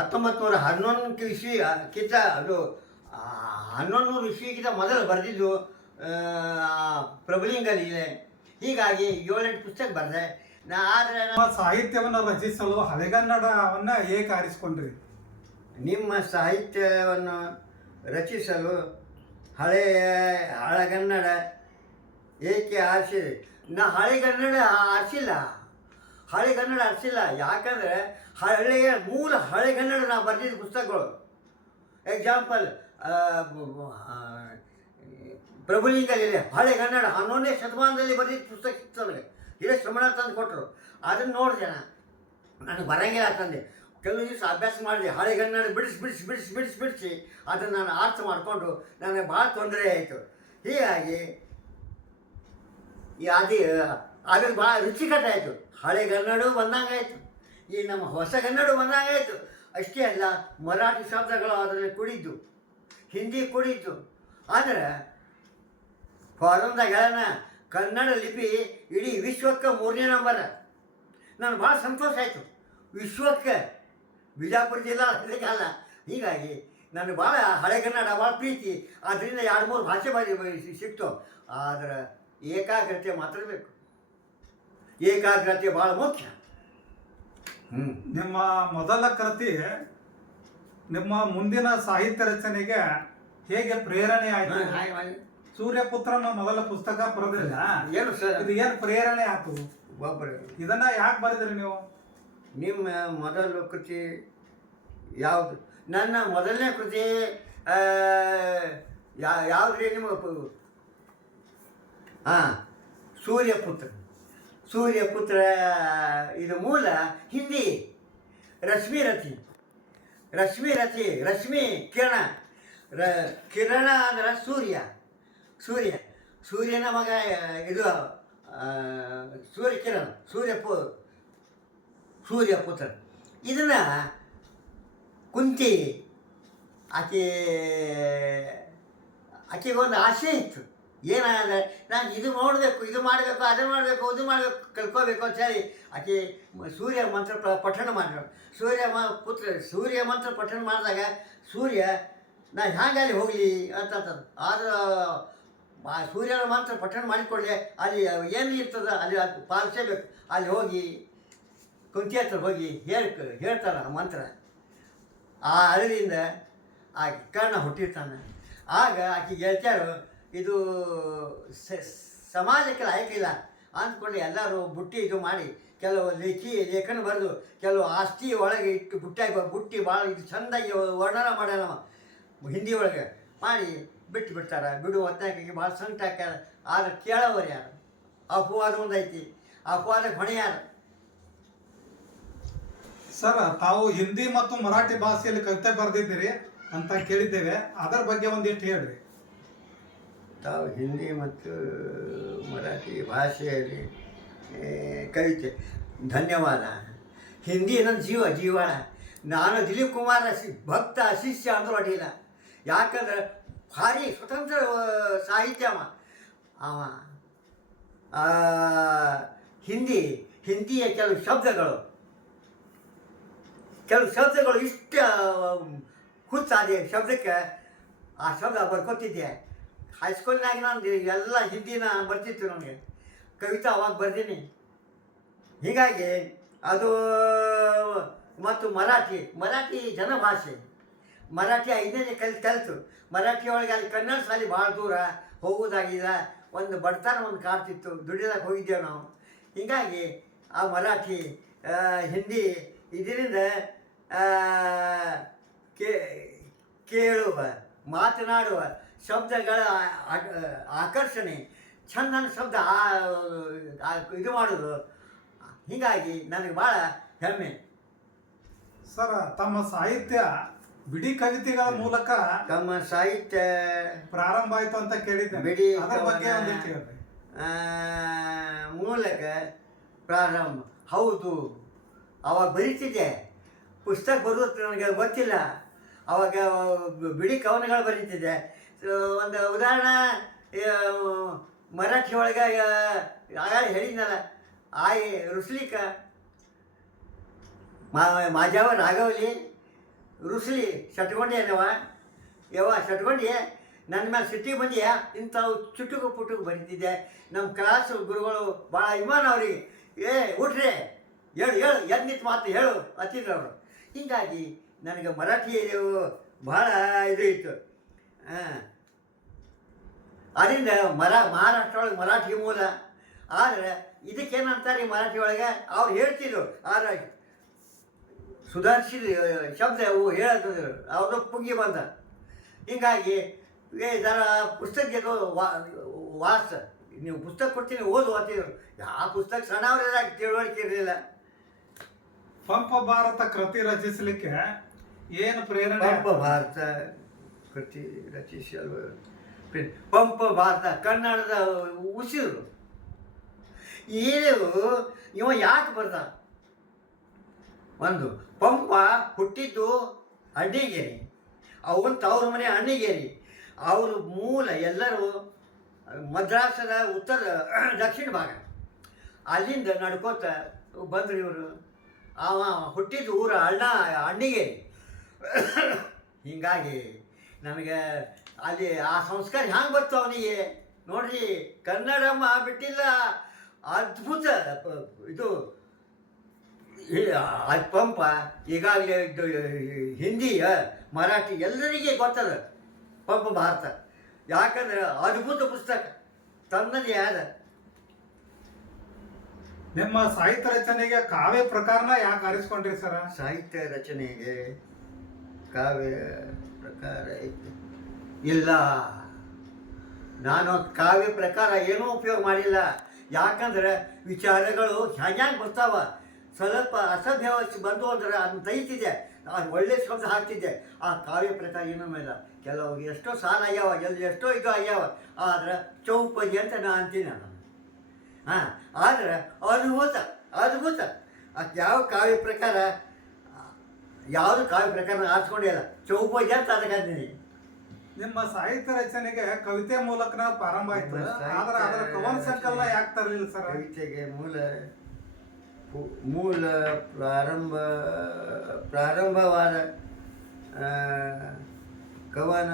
1911 ಇಸ್ವಿಗಿಂತ ಅದು 1100 ಇಸ್ವಿಗಿಂತ ಮೊದಲು ಬರೆದಿದ್ದು ಪ್ರಭುಲಿಂಗ ಲೀಲೆ ಹೀಗಾಗಿ 7-8 ಪುಸ್ತಕ ಬರೆದೆ ಆದರೆ ಸಾಹಿತ್ಯವನ್ನು ರಚಿಸಲು ಹಳೆಗನ್ನಡವನ್ನು ಏಕೆ ಆರಿಸಿಕೊಂಡ್ರಿ? ನಿಮ್ಮ ಸಾಹಿತ್ಯವನ್ನು ರಚಿಸಲು ಹಳೆಗನ್ನಡ ಏಕೆ ಆರಿಸಿದೆ? ಹಳೆಗನ್ನಡ ಆರಿಸಿಲ್ಲ ಯಾಕಂದರೆ ಮೂಲ ಹಳೆಗನ್ನಡ ನಾವು ಬರೆದಿದ್ದ ಪುಸ್ತಕಗಳು ಎಕ್ಸಾಂಪಲ್ ಪ್ರಭುಲಿಂಗ ಲೀಲೆ ಹಳೆಗನ್ನಡ 11ನೇ ಶತಮಾನದಲ್ಲಿ ಬರೆದಿದ್ದ ಪುಸ್ತಕ ಇತ್ತು ನನಗೆ ಇದೇ ಶ್ರಮಣ ತಂದು ಕೊಟ್ಟರು ಅದನ್ನು ನೋಡಿದೆ ನನಗೆ ಬರೋಂಗಿಲ್ಲ ತಂದೆ ಕೆಲವು ದಿವಸ ಅಭ್ಯಾಸ ಮಾಡಿದೆ ಹಳೆಗನ್ನಡ ಬಿಡಿಸಿ ಅದನ್ನು ನಾನು ಅರ್ಥ ಮಾಡಿಕೊಂಡು ನನಗೆ ಭಾಳ ತೊಂದರೆ ಆಯಿತು ಹೀಗಾಗಿ ಅದು ಭಾಳ ರುಚಿಕಟ್ಟಾಯಿತು ಹಳೆಗನ್ನಡ ಬಂದಂಗಾಯಿತು ಈ ನಮ್ಮ ಹೊಸ ಕನ್ನಡ ಬಂದಾಗಾಯಿತು. ಅಷ್ಟೇ ಅಲ್ಲ, ಮರಾಠಿ ಶಬ್ದಗಳು ಅದರಲ್ಲಿ ಕೂಡಿದ್ದು, ಹಿಂದಿ ಕೂಡಿದ್ದು. ಆದರೆ ಫಾರಮ್ದಾಗ ಹೇಳೋಣ, ಕನ್ನಡ ಲಿಪಿ ಇಡೀ ವಿಶ್ವಕ್ಕೆ 3ನೇ ನಂಬರ. ನನಗೆ ಭಾಳ ಸಂತೋಷ ಆಯಿತು. ವಿಶ್ವಕ್ಕೆ ಬಿಜಾಪುರ ಜಿಲ್ಲಾ ಅಲ್ಲ. ಹೀಗಾಗಿ ನನಗೆ ಭಾಳ ಹಳೆಗನ್ನಡ ಭಾಳ ಪ್ರೀತಿ. ಅದರಿಂದ 2-3 ಭಾಷೆ ಸಿಕ್ತು. ಆದರೆ ಏಕಾಗ್ರತೆ ಮಾತ್ರ ಬೇಕು. ಏಕಾಗ್ರತೆ ಭಾಳ ಮುಖ್ಯ. ನಿಮ್ಮ ಮೊದಲ ಕೃತಿ ನಿಮ್ಮ ಮುಂದಿನ ಸಾಹಿತ್ಯ ರಚನೆಗೆ ಹೇಗೆ ಪ್ರೇರಣೆ ಆಯ್ತು? ಸೂರ್ಯಪುತ್ರನ ಮೊದಲ ಪುಸ್ತಕ ಬರೆದಿಲ್ಲ, ಏನು ಸರ್ ಇದು ಏನು ಪ್ರೇರಣೆ ಆಯ್ತು? ಒಬ್ಬರು ಇದನ್ನ ಯಾಕೆ ಬರೆದ್ರಿ ನೀವು? ನಿಮ್ಮ ಮೊದಲ ಕೃತಿ ಯಾವುದು? ನನ್ನ ಮೊದಲನೇ ಕೃತಿ ಯಾವುದ್ರಿ ನಿಮ್ಮ? ಹಾಂ, ಸೂರ್ಯಪುತ್ರ. ಸೂರ್ಯಪುತ್ರ ಇದು ಮೂಲ ಹಿಂದಿ. ರಶ್ಮಿ ಕಿರಣ. ಕಿರಣ ಅಂದ್ರೆ ಸೂರ್ಯನ ಮಗ. ಇದು ಸೂರ್ಯಕಿರಣ, ಸೂರ್ಯಪುತ್ರ. ಇದನ್ನು ಕುಂತಿ ಆಕೆಗೆ ಒಂದು ಆಸೆ ಇತ್ತು. ಏನಾದರೆ ನಾನು ಇದು ನೋಡಬೇಕು, ಇದು ಮಾಡಬೇಕು, ಅದು ಮಾಡಬೇಕು ಕಲ್ಕೋಬೇಕು ಅಂತ ಹೇಳಿ ಆಕೆ ಸೂರ್ಯ ಮಂತ್ರ ಪಠಣ ಮಾಡಿದ್ರು. ಸೂರ್ಯ ಮಂತ್ರ ಪಠಣ ಮಾಡಿದಾಗ ಸೂರ್ಯ ನಾ ಹ್ಯಾಂಗೆ ಅಲ್ಲಿ ಹೋಗಲಿ ಅಂತಂದ್ರೆ, ಆದ್ರೆ ಸೂರ್ಯನ ಮಂತ್ರ ಪಠಣ ಮಾಡಿಕೊಳ್ಳೆ ಅಲ್ಲಿ ಏನು ಇರ್ತದೆ ಅಲ್ಲಿ ಅದು ಪಾಲಿಸಬೇಕು. ಅಲ್ಲಿ ಹೋಗಿ ಕುಂತಿ ಹತ್ರ ಹೋಗಿ ಹೇಳ್ತಾರೆ ಆ ಮಂತ್ರ. ಆ ಅರಿವಿಂದ ಆ ಕರ್ಣ ಹುಟ್ಟಿರ್ತಾನೆ. ಆಗ ಆಕೆ ಗೆಳತಿಯರು ಇದು ಸಮಾಜಕ್ಕೆ ಲಾಯಕ್ಕಿಲ್ಲ ಅಂದ್ಕೊಂಡು ಎಲ್ಲರೂ ಬುಟ್ಟಿ ಇದು ಮಾಡಿ ಕೆಲವು ಲೇಖನ ಬರೆದು ಕೆಲವು ಆಸ್ತಿ ಒಳಗೆ ಇಟ್ಟು ಬುಟ್ಟಿ ಭಾಳ ಇದು ಚೆಂದಾಗಿ ವರ್ಣನ ಮಾಡ್ಯಾರ ಹಿಂದಿ ಒಳಗೆ ಮಾಡಿ ಬಿಡ್ತಾರೆ. ಬಿಡು ಹೊತ್ತಾಗಿ ಭಾಳ ಸಂಕಟ ಹಾಕ್ಯಾರ. ಆದ್ರೆ ಕೇಳೋರು ಯಾರು? ಅಪವಾದ ಒಂದೈತಿ, ಅಪವಾದಕ್ಕೆ ಹೊಣೆ ಯಾರು? ಸರ್, ತಾವು ಹಿಂದಿ ಮತ್ತು ಮರಾಠಿ ಭಾಷೆಯಲ್ಲಿ ಕವಿತೆ ಬರೆದಿದ್ದೀರಿ ಅಂತ ಕೇಳಿದ್ದೇವೆ, ಅದರ ಬಗ್ಗೆ ಒಂದಿಷ್ಟು ಹೇಳ್ರಿ. ತಾವು ಹಿಂದಿ ಮತ್ತು ಮರಾಠಿ ಭಾಷೆಯಲ್ಲಿ ಕವಿತೆ. ಧನ್ಯವಾದ. ಹಿಂದಿ ನನ್ನ ಜೀವಾಳ. ನಾನು ದಿಲೀಪ್ ಕುಮಾರ ಭಕ್ತ ಶಿಷ್ಯ ಅಂದರೂ ಅಡ್ಡಿಲ್ಲ. ಯಾಕಂದ್ರೆ ಭಾರಿ ಸ್ವತಂತ್ರ ಸಾಹಿತ್ಯ ಅವ. ಹಿಂದಿಯ ಕೆಲವು ಶಬ್ದಗಳು ಇಷ್ಟ ಹುಚ್ಚಾದೆ ಶಬ್ದಕ್ಕೆ ಆ ಶಬ್ದ ಬರ್ಕೊತಿದ್ದೆ. ಹೈಸ್ಕೂಲ್ನಾಗ ನಾನು ಎಲ್ಲ ಹಿಂದಿನ ಬರ್ತಿತ್ತು. ನನಗೆ ಕವಿತಾ ಅವಾಗ ಬರ್ತೀನಿ. ಹೀಗಾಗಿ ಅದು ಮತ್ತು ಮರಾಠಿ ಜನಭಾಷೆ. ಮರಾಠಿ 5ನೇ ಕಲಿತು ಮರಾಠಿ ಒಳಗೆ ಅಲ್ಲಿ ಕನ್ನಡ ಶಾಲೆ ಭಾಳ ದೂರ ಹೋಗೋದಾಗಿದೆ. ಒಂದು ಬಡತನ ಒಂದು ಕಾಡ್ತಿತ್ತು. ದುಡಿಯೋದಕ್ಕೆ ಹೋಗಿದ್ದೇವೆ ನಾವು. ಹೀಗಾಗಿ ಆ ಮರಾಠಿ ಹಿಂದಿ ಇದರಿಂದ ಕೇಳುವ ಮಾತನಾಡುವ ಶಬ್ದಗಳ ಆಕರ್ಷಣೆ, ಚಂದನ ಶಬ್ದ ಇದು ಮಾಡೋದು. ಹೀಗಾಗಿ ನನಗೆ ಭಾಳ ಹೆಮ್ಮೆ. ಸರ್, ತಮ್ಮ ಸಾಹಿತ್ಯ ಬಿಡಿ ಕವಿತೆಗಳ ಮೂಲಕ ತಮ್ಮ ಸಾಹಿತ್ಯ ಪ್ರಾರಂಭ ಆಯಿತು ಅಂತ ಕೇಳಿದ್ದೆ. ಬಿಡಿ ಅದರ ಬಗ್ಗೆ ಒಂದಿಷ್ಟು ಹೇಳ್ರಿ. ಮೂಲಕ ಪ್ರಾರಂಭ ಹೌದು. ಅವಾಗ ಬರೀತಿದ್ದೆ. ಪುಸ್ತಕ ಬರೋದು ನನಗೆ ಗೊತ್ತಿಲ್ಲ. ಅವಾಗ ಬಿಡಿ ಕವನಗಳು ಬರೀತಿದ್ದೆ. ಒಂದು ಉದಾಹರಣೆ ಮರಾಠಿ ಒಳಗೆ ಆಗ ಹೇಳಿದ್ನಲ್ಲ, रुसली का माझ्यावर रागवली रुसली ಶಟ್ಕೊಂಡೆ ಯವ್ವ ಶಟ್ಕೊಂಡೆ ನನ್ನ ಮೇಲೆ ಸಿಟ್ಟಿಗೆ ಬಂದಿಯಾ ಇಂಥವು ಚುಟುಕು ಪುಟುಕು ಬರೀತಿದ್ದೆ. ನಮ್ಮ ಕ್ಲಾಸ್ ಗುರುಗಳು ಭಾಳ ಅಭಿಮಾನ ಅವ್ರಿಗೆ. ಉಟ್ರೆ ಹೇಳು ಎದ್ದು ನಿಂತು ಮಾತು ಹೇಳು ಅತ್ತಿದ್ರು ಅವರು. ಹೀಗಾಗಿ ನನಗೆ ಮರಾಠಿ ಭಾಳ ಇದು ಇತ್ತು. ಅದರಿಂದ ಮಹಾರಾಷ್ಟ್ರ ಒಳಗೆ ಮರಾಠಿ ಮೂಲ. ಆದರೆ ಇದಕ್ಕೇನಂತಾರೆ ಮರಾಠಿ ಒಳಗೆ ಅವ್ರು ಹೇಳ್ತಿದ್ರು. ಆದರೆ ಸುಧಾರಿಸಿದ ಶಬ್ದ ಅವು ಹೇಳತ್ತಿದ್ರು. ಅವ್ರದ್ದು ಪುಂಗಿ ಬಂದ. ಹೀಗಾಗಿ ಜರ ಪುಸ್ತಕ ವಾಸ ನೀವು ಪುಸ್ತಕ ಕೊಡ್ತೀನಿ ಓದು ಅಂತಿದ್ರು. ಯಾವ ಪುಸ್ತಕ ಸಣ್ಣವರೆಲ್ಲ ತಿಳುವಳಿಕೆ ಇರಲಿಲ್ಲ. ಪಂಪ ಭಾರತ ಕೃತಿ ರಚಿಸಲಿಕ್ಕೆ ಏನು ಪ್ರೇರಣೆ? ಪಂಪ ಭಾರತ ಕೃತಿ ರಚಿಸಲು ಪಂಪ ಭಾರತ ಕನ್ನಡದ ಉಸಿರು. ಏನು ಇವ ಯಾಕೆ ಬರ್ದ? ಒಂದು ಪಂಪ ಹುಟ್ಟಿದ್ದು ಅಣ್ಣಿಗೇರಿ, ಅವನ ತವ್ರ ಮನೆ ಅಣ್ಣಿಗೇರಿ. ಅವರು ಮೂಲ ಎಲ್ಲರೂ ಮದ್ರಾಸದ ಉತ್ತರ ದಕ್ಷಿಣ ಭಾಗ. ಅಲ್ಲಿಂದ ನಡ್ಕೋತ ಬಂದರು ಇವರು. ಅವ ಹುಟ್ಟಿದ ಊರು ಅಣ್ಣಿಗೇರಿ. ಹೀಗಾಗಿ ನನಗೆ ಅಲ್ಲಿ ಆ ಸಂಸ್ಕಾರ ಹ್ಯಾಂಗೆ ಬರ್ತು ಅವನಿಗೆ ನೋಡ್ರಿ. ಕನ್ನಡಮ್ಮ ಬಿಟ್ಟಿಲ್ಲ, ಅದ್ಭುತ ಇದು ಪಂಪ. ಈಗಾಗಲೇ ಹಿಂದಿ ಮರಾಠಿ ಎಲ್ಲರಿಗೆ ಗೊತ್ತದ ಪಂಪ ಭಾರತ. ಯಾಕಂದ್ರೆ ಅದ್ಭುತ ಪುಸ್ತಕ ತನ್ನದೇ ಆದ. ನಿಮ್ಮ ಸಾಹಿತ್ಯ ರಚನೆಗೆ ಕಾವ್ಯ ಪ್ರಕಾರನ ಯಾಕೆ ಆರಿಸ್ಕೊಂಡ್ರಿ ಸರ? ಸಾಹಿತ್ಯ ರಚನೆಗೆ ಕಾವ್ಯ ಪ್ರಕಾರ ಐತೆ ಇಲ್ಲ. ನಾನು ಕಾವ್ಯ ಪ್ರಕಾರ ಏನೂ ಉಪಯೋಗ ಮಾಡಿಲ್ಲ. ಯಾಕಂದ್ರೆ ವಿಚಾರಗಳು ಹ್ಯಾಂಗೆ ಬರ್ತಾವ. ಸ್ವಲ್ಪ ಅಸಭ್ಯವಾಗಿ ಬಂದು ಅಂದ್ರೆ ಅದನ್ನು ತೆಗಿತಿದ್ದೆ, ಅದು ಒಳ್ಳೆ ಶಬ್ದ ಹಾಕ್ತಿದ್ದೆ. ಆ ಕಾವ್ಯ ಪ್ರಕಾರ ಏನೂ ಇಲ್ಲ. ಕೆಲವು ಎಷ್ಟೋ ಸಾಲ ಆಗ್ಯಾವ, ಎಷ್ಟೋ ಇದು ಆಗ್ಯಾವ. ಆದ್ರೆ ಚೌಪದಿ ಅಂತ ನಾನು ಅಂತೀನಿ ನಾನು. ಹಾಂ, ಆದರೆ ಅದ್ಭುತ ಅದ್ಭುತ. ಅದು ಯಾವ ಕಾವ್ಯ ಪ್ರಕಾರ, ಯಾವುದು ಕಾವ್ಯ ಪ್ರಕಾರ ಆರಿಸ್ಕೊಂಡಿಲ್ಲ. ಚೌಪದಿ ಅಂತ ಅದಕ್ಕೆ ಅಂತೀನಿ. ನಿಮ್ಮ ಸಾಹಿತ್ಯ ರಚನೆಗೆ ಕವಿತೆ ಮೂಲಕನ ಪ್ರಾರಂಭ ಆಯ್ತು, ಆದ್ರೆ ಅದರ ಕವನ ಸಂಕಲನ ಯಾಕೆ ತರಲಿಲ್ಲ ಸರ್? ಕವಿತೆಗೆ ಮೂಲ ಪ್ರಾರಂಭವಾದ ಕವನ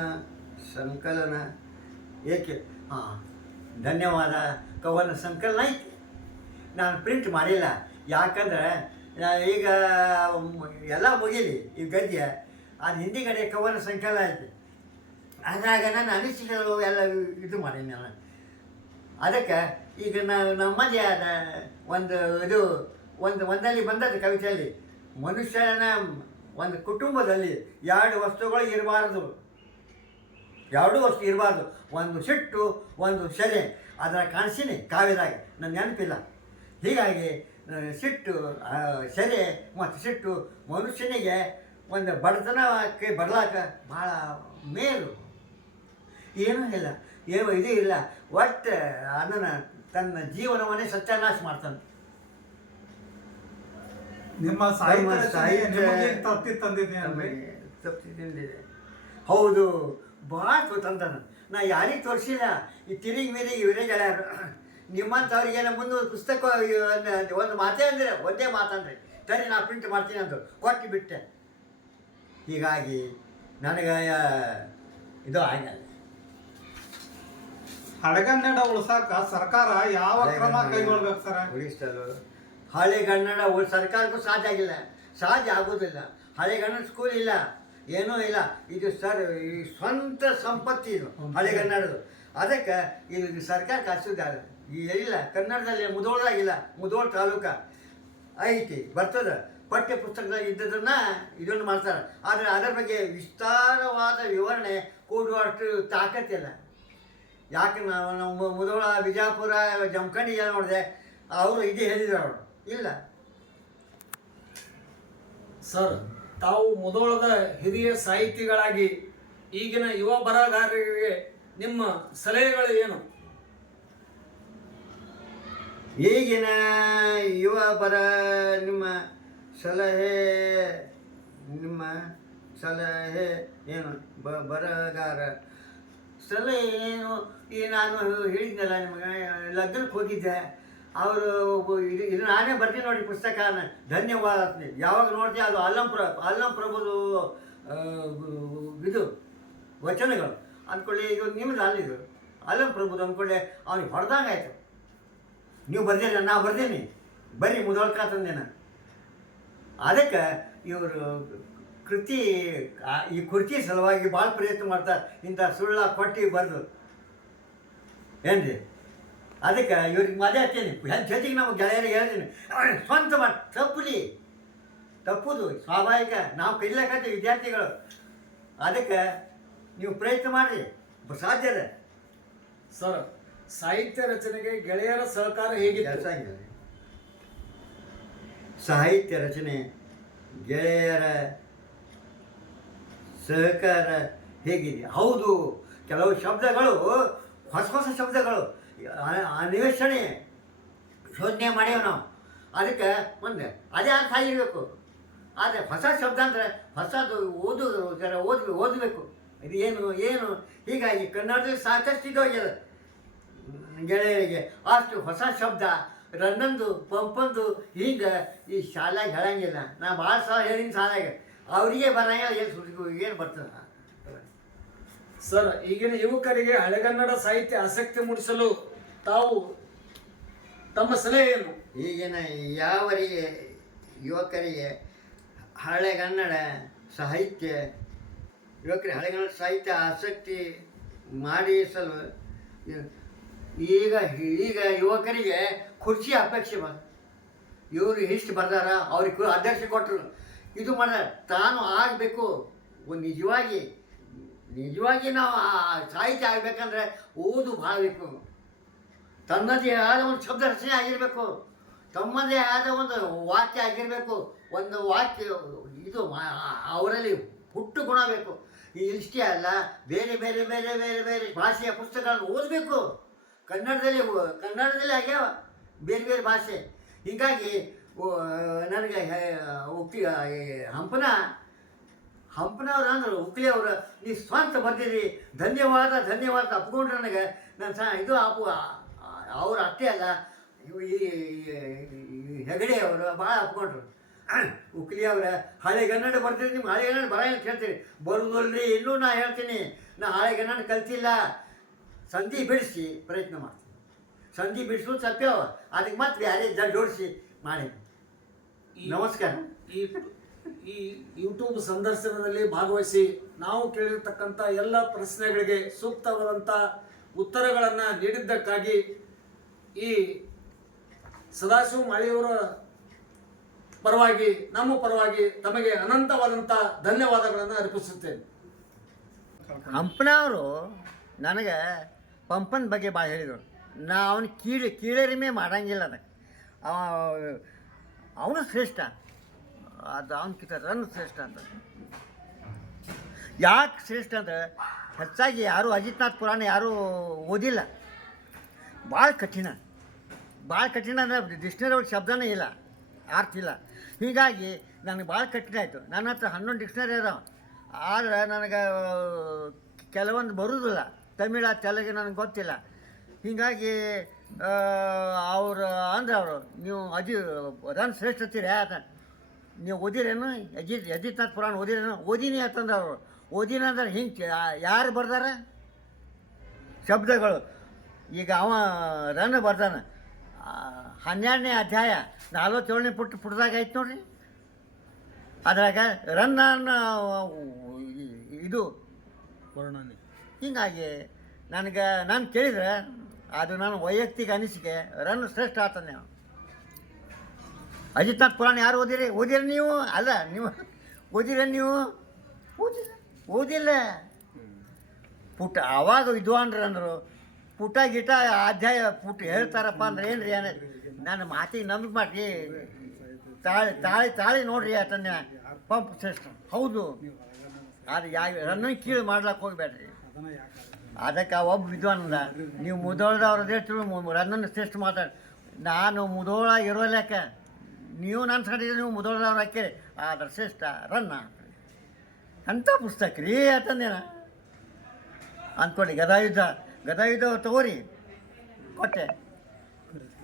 ಸಂಕಲನ ಏಕೆ? ಹಾಂ, ಧನ್ಯವಾದ. ಕವನ ಸಂಕಲನ ಐತಿ, ನಾನು ಪ್ರಿಂಟ್ ಮಾಡಿಲ್ಲ. ಯಾಕಂದ್ರೆ ಈಗ ಎಲ್ಲ ಮುಗೀಲಿ ಈ ಗದ್ಯ. ಅದು ಹಿಂದಿಗಡೆ ಕವನ ಸಂಕಲನ ಐತಿ. ಅದ್ರಾಗ ನಾನು ಅನಿಸಿಕೆಗಳು ಎಲ್ಲ ಇದು ಮಾಡೀನಿ ನಾನು. ಅದಕ್ಕೆ ಈಗ ನಮ್ಮದೇ ಆದ ಒಂದು ಒಂದಲ್ಲಿ ಬಂದದ್ದು ಕವಿತೆಯಲ್ಲಿ, ಮನುಷ್ಯನ ಒಂದು ಕುಟುಂಬದಲ್ಲಿ ಎರಡು ವಸ್ತುಗಳು ಇರಬಾರ್ದು, ಎರಡೂ ವಸ್ತು ಇರಬಾರ್ದು. ಒಂದು ಸಿಟ್ಟು, ಒಂದು ಸೆರೆ. ಅದರ ಕಾಣಿಸಿನಿ ಕಾವ್ಯದಾಗ, ನನ್ನ ನೆನಪಿಲ್ಲ. ಹೀಗಾಗಿ ಸಿಟ್ಟು, ಸೆರೆ ಮತ್ತು ಸಿಟ್ಟು ಮನುಷ್ಯನಿಗೆ ಒಂದು ಬಡತನಕ್ಕೆ ಬರ್ಲಾಕ ಭಾಳ ಮೇಲು. ಏನೂ ಇಲ್ಲ, ಏನೂ ಇದು ಇಲ್ಲ. ಒಟ್ಟು ಅದನ್ನು ತನ್ನ ಜೀವನವನ್ನೇ ಸತ್ಯಾನಾಶ ಮಾಡ್ತಾನೆ. ನಿಮ್ಮ ಸಾಹಿತ್ಯ ತಪ್ಪಿ ತಂದಿದೆ. ಹೌದು, ಭಾಳ ತಂದನು. ನಾ ಯಾರಿಗೆ ತೋರಿಸಿಲ್ಲ. ಈ ತಿರುಗಿ ಮೀರಿಗೆ ಇವರೇ ಗೆಳೆಯರು. ನಿಮ್ಮಂಥವ್ರಿಗೇನ ಮುಂದೆ ಪುಸ್ತಕ ಒಂದು ಮಾತೇ ಅಂದರೆ ಒಂದೇ ಮಾತಂದ್ರೆ ಸರಿ ನಾ ಪ್ರಿಂಟ್ ಮಾಡ್ತೀನಿ ಅಂತ ಕೊಟ್ಟು ಬಿಟ್ಟೆ. ಹೀಗಾಗಿ ನನಗೆ ಇದು ಆಗಲ್ಲ. ಹಳೆಗನ್ನಡ ಉಳಿಸಾಕ ಸರ್ಕಾರ ಯಾವ ಕ್ರಮ ಕೈಗೊಳ್ಬೇಕು ಸರ್? ಉಳಿಸಲು ಹಳೆಗನ್ನಡ ಸರ್ಕಾರಕ್ಕೂ ಸಾಧ್ಯ ಆಗಿಲ್ಲ, ಸಾಧ್ಯ ಆಗೋದಿಲ್ಲ. ಹಳೆಗನ್ನಡ ಸ್ಕೂಲ್ ಇಲ್ಲ, ಏನೂ ಇಲ್ಲ. ಇದು ಈ ಸ್ವಂತ ಸಂಪತ್ತಿ ಇದು ಹಳೆಗನ್ನಡದು. ಅದಕ್ಕೆ ಇದು ಸರ್ಕಾರ ಕಾಸಿದ್ದಾರೆ. ಇಲ್ಲ, ಕನ್ನಡದಲ್ಲಿ ಮುಧೋಳದಾಗಿಲ್ಲ. ಮುಧೋಳ ತಾಲೂಕ ಐತಿ, ಬರ್ತದೆ. ಪಠ್ಯ ಪುಸ್ತಕದಾಗ ಇದ್ದದನ್ನು ಇದನ್ನು ಮಾಡ್ತಾರೆ. ಆದರೆ ಅದರ ಬಗ್ಗೆ ವಿಸ್ತಾರವಾದ ವಿವರಣೆ ಕೊಡುವಷ್ಟು ತಾಕತ್ತಿಲ್ಲ. ಯಾಕೆ ನಾವು ಮುಧೋಳ, ಬಿಜಾಪುರ, ಜಮಖಂಡಿ ಎಲ್ಲ ನೋಡಿದೆ, ಅವರು ಇದು ಹೇಳಿದ್ರು. ಅವರು ಇಲ್ಲ. ಸರ್, ತಾವು ಮುಧೋಳದ ಹಿರಿಯ ಸಾಹಿತಿಗಳಾಗಿ ಈಗಿನ ಯುವ ಬರಹಗಾರರಿಗೆ ನಿಮ್ಮ ಸಲಹೆಗಳು ಏನು? ಈಗಿನ ಯುವ ನಿಮ್ಮ ಸಲಹೆ ಏನು? ಬರಹಗಾರ ಸಲಹೆ ಏನು? ಈ ನಾನು ಹೇಳಿದ್ನಲ್ಲ ನಿಮಗೆ, ಲಗ್ನಕ್ಕೆ ಹೋಗಿದ್ದೆ. ಅವರು ಇದು ನಾನೇ ಬರ್ತೀನಿ ನೋಡಿ ಪುಸ್ತಕನ. ಧನ್ಯವಾದ. ಯಾವಾಗ ನೋಡ್ತೀವಿ ಅದು ಅಲ್ಲಂ ಪ್ರಭುದು ಇದು ವಚನಗಳು ಅಂದ್ಕೊಳ್ಳಿ. ಈಗ ನಿಮ್ದು ಅಲ್ಲಿದು ಅಲ್ಲಂ ಪ್ರಭುದು ಅಂದ್ಕೊಳ್ಳಿ. ಅವ್ನಿಗೆ ಹೊಡೆದಂಗಾಯ್ತು. ನೀವು ಬರ್ದಿಲ್ಲ, ನಾ ಬರ್ದೀನಿ, ಬರ್ರಿ ಮುಧೋಳ್ಕ ತಂದೇನ. ಅದಕ್ಕೆ ಇವರು ಈ ಕೃತಿ ಸಲುವಾಗಿ ಭಾಳ ಪ್ರಯತ್ನ ಮಾಡ್ತಾರೆ. ಇಂಥ ಸುಳ್ಳ ಕೊಟ್ಟು ಬರೆದು ಏನ್ರಿ. ಅದಕ್ಕೆ ಇವ್ರಿಗೆ ಮಜಾ ಹತ್ತೀನಿ. ಜೊತೆಗೆ ನಮ್ಮ ಗೆಳೆಯರಿಗೆ ಹೇಳ್ತೀನಿ, ಸ್ವಂತ ಮಾಡಿ ತಪ್ಪುದು ಸ್ವಾಭಾವಿಕ. ನಾವು ಕಲಿಯಕತ್ತೀವಿ ವಿದ್ಯಾರ್ಥಿಗಳು. ಅದಕ್ಕೆ ನೀವು ಪ್ರಯತ್ನ ಮಾಡಿರಿ, ಸಾಧ್ಯದ. ಸರ್, ಸಾಹಿತ್ಯ ರಚನೆಗೆ ಗೆಳೆಯರ ಸಹಕಾರ ಹೇಗಿತ್ತು? ಸಾಹಿತ್ಯ ರಚನೆ ಗೆಳೆಯರ ಸಹಕಾರ ಹೇಗಿದೆ? ಹೌದು, ಕೆಲವು ಶಬ್ದಗಳು ಹೊಸ ಶಬ್ದಗಳು ಅನ್ವೇಷಣೆ ಶೋಧನೆ ಮಾಡೇವು ನಾವು. ಅದಕ್ಕೆ ಮುಂದೆ ಅದೇ ಅರ್ಥ ಆಗಿರಬೇಕು. ಆದರೆ ಹೊಸ ಶಬ್ದ ಅಂದರೆ ಹೊಸದು ಓದಬೇಕು ಇದು ಏನು ಹೀಗಾಗಿ ಕನ್ನಡದಲ್ಲಿ ಸಾಕಷ್ಟು ಇದು ಹೋಗ್ಯದ ಗೆಳೆಯರಿಗೆ ಅಷ್ಟು ಹೊಸ ಶಬ್ದ ರನ್ನಂದು ಪಂಪಂದು ಹಿಂಗೆ ಈ ಶಾಲೆಗೆ ಹೇಳಂಗಿಲ್ಲ ನಾ ಭಾಳ ಸಲ ಹೇಳಿನ ಶಾಲೆಗೆ ಅವರಿಗೆ ಬರಂಗಿಲ್ಲ ಏನು ಬರ್ತದೆ ಸರ್, ಈಗಿನ ಯುವಕರಿಗೆ ಹಳೆಗನ್ನಡ ಸಾಹಿತ್ಯ ಆಸಕ್ತಿ ಮೂಡಿಸಲು ತಾವು ತಮ್ಮ ಸಲಹೆ ಏನು? ಈಗಿನ ಯುವಕರಿಗೆ ಹಳೆಗನ್ನಡ ಸಾಹಿತ್ಯ ಹಳೆಗನ್ನಡ ಸಾಹಿತ್ಯ ಆಸಕ್ತಿ ಮಾಡಿಸಲು ಈಗ ಯುವಕರಿಗೆ ಖುಷಿ ಅಪೇಕ್ಷೆ ಇವರು ಇಷ್ಟು ಬರ್ದಾರ ಅವ್ರಿಗೆ ಅಧ್ಯಕ್ಷ ಕೊಟ್ಟರು ಇದು ಮಾಡ್ಯಾರ ತಾನು ಆಗಬೇಕು ನಿಜವಾಗಿ ನಾವು ಸಾಹಿತ್ಯ ಆಗಬೇಕಂದ್ರೆ ಓದು ಭಾಳ ಬೇಕು. ತನ್ನದೇ ಆದ ಒಂದು ಶಬ್ದ ರಚನೆ ಆಗಿರಬೇಕು, ತಮ್ಮದೇ ಆದ ಒಂದು ವಾಕ್ಯ ಆಗಿರಬೇಕು, ಒಂದು ವಾಕ್ಯ ಇದು ಅವರಲ್ಲಿ ಹುಟ್ಟು ಗುಣ ಬೇಕು. ಇಷ್ಟೇ ಅಲ್ಲ, ಬೇರೆ ಬೇರೆ ಬೇರೆ ಬೇರೆ ಬೇರೆ ಭಾಷೆಯ ಪುಸ್ತಕಗಳನ್ನು ಓದಬೇಕು. ಕನ್ನಡದಲ್ಲಿ ಆಗ್ಯಾವ ಬೇರೆ ಬೇರೆ ಭಾಷೆ. ಹೀಗಾಗಿ ನನಗೆ ಹಂಪನವ್ರು ಅಂದರು ಉಕ್ಲಿ ಅವರು, ನೀವು ಸ್ವಂತ ಬರ್ತೀರಿ, ಧನ್ಯವಾದ ಅಪ್ಕೊಂಡ್ರೆ ನನಗೆ ನಾನು ಇದು ಅವರು ಅಷ್ಟೇ ಅಲ್ಲ, ಈ ಹೆಗಡೆ ಅವರು ಭಾಳ ಅಪ್ಕೊಂಡ್ರು. ಉಕ್ಲಿ ಅವರ ಹಳೆಗನ್ನಡ ಬರ್ತೀರಿ, ನಿಮ್ಗೆ ಹಳೆಗನ್ನಡ ಬರ ಅಂತ ಹೇಳ್ತೀರಿ, ಬರುವುದಲ್ರಿ ಇನ್ನೂ ನಾ ಹೇಳ್ತೀನಿ, ನಾ ಹಳೆಗನ್ನಡ ಕಲ್ತಿಲ್ಲ, ಸಂಧಿ ಬಿಡಿಸಿ ಪ್ರಯತ್ನ ಮಾಡ್ತೀನಿ. ಸಂಧಿ ಬಿಡಿಸೋದು ಸತ್ಯವ, ಅದಕ್ಕೆ ಮತ್ತೆ ಬೇರೆ ಜೋಡಿಸಿ ಮಾಡಿ. ನಮಸ್ಕಾರ. ಈ ಯೂಟ್ಯೂಬ್ ಸಂದರ್ಶನದಲ್ಲಿ ಭಾಗವಹಿಸಿ ನಾವು ಕೇಳಿರ್ತಕ್ಕಂಥ ಎಲ್ಲ ಪ್ರಶ್ನೆಗಳಿಗೆ ಸೂಕ್ತವಾದಂಥ ಉತ್ತರಗಳನ್ನು ನೀಡಿದ್ದಕ್ಕಾಗಿ ಈ ಸದಾಶಿವ ಮಾಳಿಯವರ ಪರವಾಗಿ ನಮ್ಮ ಪರವಾಗಿ ತಮಗೆ ಅನಂತವಾದಂಥ ಧನ್ಯವಾದಗಳನ್ನು ಅರ್ಪಿಸುತ್ತೇನೆ. ಹಂಪನವರು ನನಗೆ ಪಂಪನ ಬಗ್ಗೆ ಭಾಳ ಹೇಳಿದರು. ನಾ ಅವನು ಕೀಳರಿಮೆ ಮಾಡಂಗಿಲ್ಲ. ಅದಕ್ಕೆ ಅವನು ಶ್ರೇಷ್ಠ, ಅದು ಅವನಕ್ಕಿಂತ ರನ್ ಶ್ರೇಷ್ಠ ಅಂತ. ಯಾಕೆ ಶ್ರೇಷ್ಠ ಅಂದರೆ ಹೆಚ್ಚಾಗಿ ಯಾರೂ ಅಜಿತ್ನಾಥ್ ಪುರಾಣ ಯಾರೂ ಓದಿಲ್ಲ. ಭಾಳ ಕಠಿಣ ಅಂದರೆ ಡಿಕ್ಷನರಿ ಒಳಗೆ ಶಬ್ದನೇ ಇಲ್ಲ, ಅರ್ಥ ಇಲ್ಲ. ಹೀಗಾಗಿ ನನಗೆ ಭಾಳ ಕಠಿಣ ಆಯಿತು. ನನ್ನ ಹತ್ರ 11 ಡಿಕ್ಷನರಿ ಅದಾವ, ಆದರೆ ನನಗೆ ಕೆಲವೊಂದು ಬರೋದಿಲ್ಲ. ತಮಿಳ ತೆಲುಗು ನನಗೆ ಗೊತ್ತಿಲ್ಲ. ಹೀಗಾಗಿ ಅವರು ನೀವು ರನ್ ಶ್ರೇಷ್ಠ ಹತ್ತೀರಿ ಅಂತ. ನೀವು ಓದಿರೇನು ಅಜಿತ್ನಾಥ್ ಪುರಾಣ ಓದಿರೇನು? ಓದಿನಿ ಅಂತಂದ್ರೆ ಅವರು ಓದಿನ ಅಂದ್ರೆ ಹಿಂಗೆ ಯಾರು ಬರ್ದಾರ ಶಬ್ದಗಳು. ಈಗ ಅವ ರನ್ ಬರ್ದಾನ 12ನೇ ಅಧ್ಯಾಯ 47ನೇ ಪುಟದಾಗ ಐತೆ ನೋಡ್ರಿ. ಅದ್ರಾಗ ರನ್ ಇದು ವರ್ಣನೆ. ಹೀಗಾಗಿ ನಾನು ಕೇಳಿದ್ರೆ ಅದು ನನ್ನ ವೈಯಕ್ತಿಕ ಅನಿಸಿಕೆ, ರನ್ ಶ್ರೇಷ್ಠ ಆತಂದೆ. ನಾವು ಅಜಿತ್ನಾಥ್ ಪುರಾಣ ಯಾರು ಓದಿರಿ ನೀವು? ಅಲ್ಲ, ನೀವು ನೀವು ಓದಿಲ್ಲ. ಪುಟ ಆವಾಗ ವಿದ್ವಾನ್ರು ಅಂದರು, ಪುಟ ಗಿಟ ಅಧ್ಯಾಯ ಹೇಳ್ತಾರಪ್ಪ ಅಂದ್ರೆ ಏನು ರೀ ನನ್ನ ಮಾತಿಗೆ ನಂಬಿಕೆ ಮಾಡಿ ತಾಳಿ ನೋಡ್ರಿ ಆತಂದೆ. ಪಂಪ್ ಶ್ರೇಷ್ಠ ಹೌದು, ಅದು ರನ್ನ ಕೀಳು ಮಾಡ್ಲಕ್ಕೆ ಹೋಗ್ಬೇಡ್ರಿ. ಅದಕ್ಕೆ ಒಬ್ಬ ವಿದ್ವಾನಂದ, ನೀವು ಮುದೋಳದವ್ರು ಹೇಳ್ತೀವಿ ರನ್ನನ್ನು ಶ್ರೇಷ್ಠ ಮಾತಾಡಿ. ನಾನು ಮುದೋಳ ಇರೋಲ್ಯಾಕ, ನೀವು ನನ್ನ ಸಂಗಡಿದ್ರೆ ನೀವು ಮುದೋಳದವ್ರು ಹಾಕಿ, ಆದ್ರೆ ಶ್ರೇಷ್ಠ ರನ್ನ ಅಂಥ ಪುಸ್ತಕ ರೀ ಆತಂದೇನ ಅಂದ್ಕೊಳ್ಳಿ. ಗದಾಯುದ್ಧ ತಗೋರಿ ಕೊಟ್ಟೆ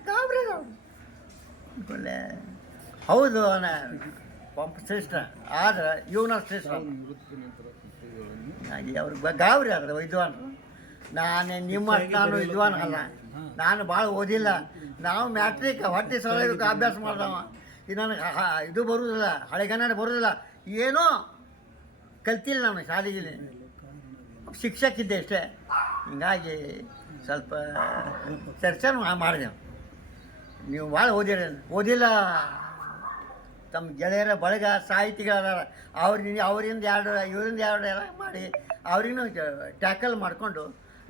ಗಾಬ್ರಿ ಅಂದ್ಕೊಳ್ಳೆ. ಹೌದು ಪಂಪ್ ಶ್ರೇಷ್ಠ, ಆದ್ರೆ ಇವನ ಶ್ರೇಷ್ಠ. ಹಾಗೆ ಅವ್ರಿಗೆ ಗಾಬರಿ ಆದ್ರೆ ವಿದ್ವಾನ್. ನಾನು ವಿದ್ವಾನ್ ಅಲ್ಲ, ನಾನು ಭಾಳ ಓದಿಲ್ಲ. ನಾವು ಮ್ಯಾಟ್ರಿಕ್ ಹೊಟ್ಟೆ ಸೊಲಕ್ಕೆ ಅಭ್ಯಾಸ ಮಾಡ್ದವ. ಇದು ನನಗೆ ಇದು ಬರುವುದಿಲ್ಲ, ಹಳೆಗನ್ನಡ ಬರೋದಿಲ್ಲ, ಏನೋ ಕಲ್ತಿಲ್ಲ ನಾನು ಶಾಲೆಗೆ. ಶಿಕ್ಷಕ ಇದ್ದೆ ಅಷ್ಟೇ. ಹಿಂಗಾಗಿ ಸ್ವಲ್ಪ ಚರ್ಚೆ ಮಾಡಿದೆವು. ನೀವು ಭಾಳ ಓದಿಲ್ಲ. ತಮ್ಮ ಗೆಳೆಯರ ಬಳಗ ಸಾಹಿತಿಗಳದಾರ, ಅವರಿಂದ ಇವರಿಂದ ಎರಡು ಎಲ್ಲ ಮಾಡಿ ಅವ್ರಿಗೂ ಟ್ಯಾಕಲ್ ಮಾಡಿಕೊಂಡು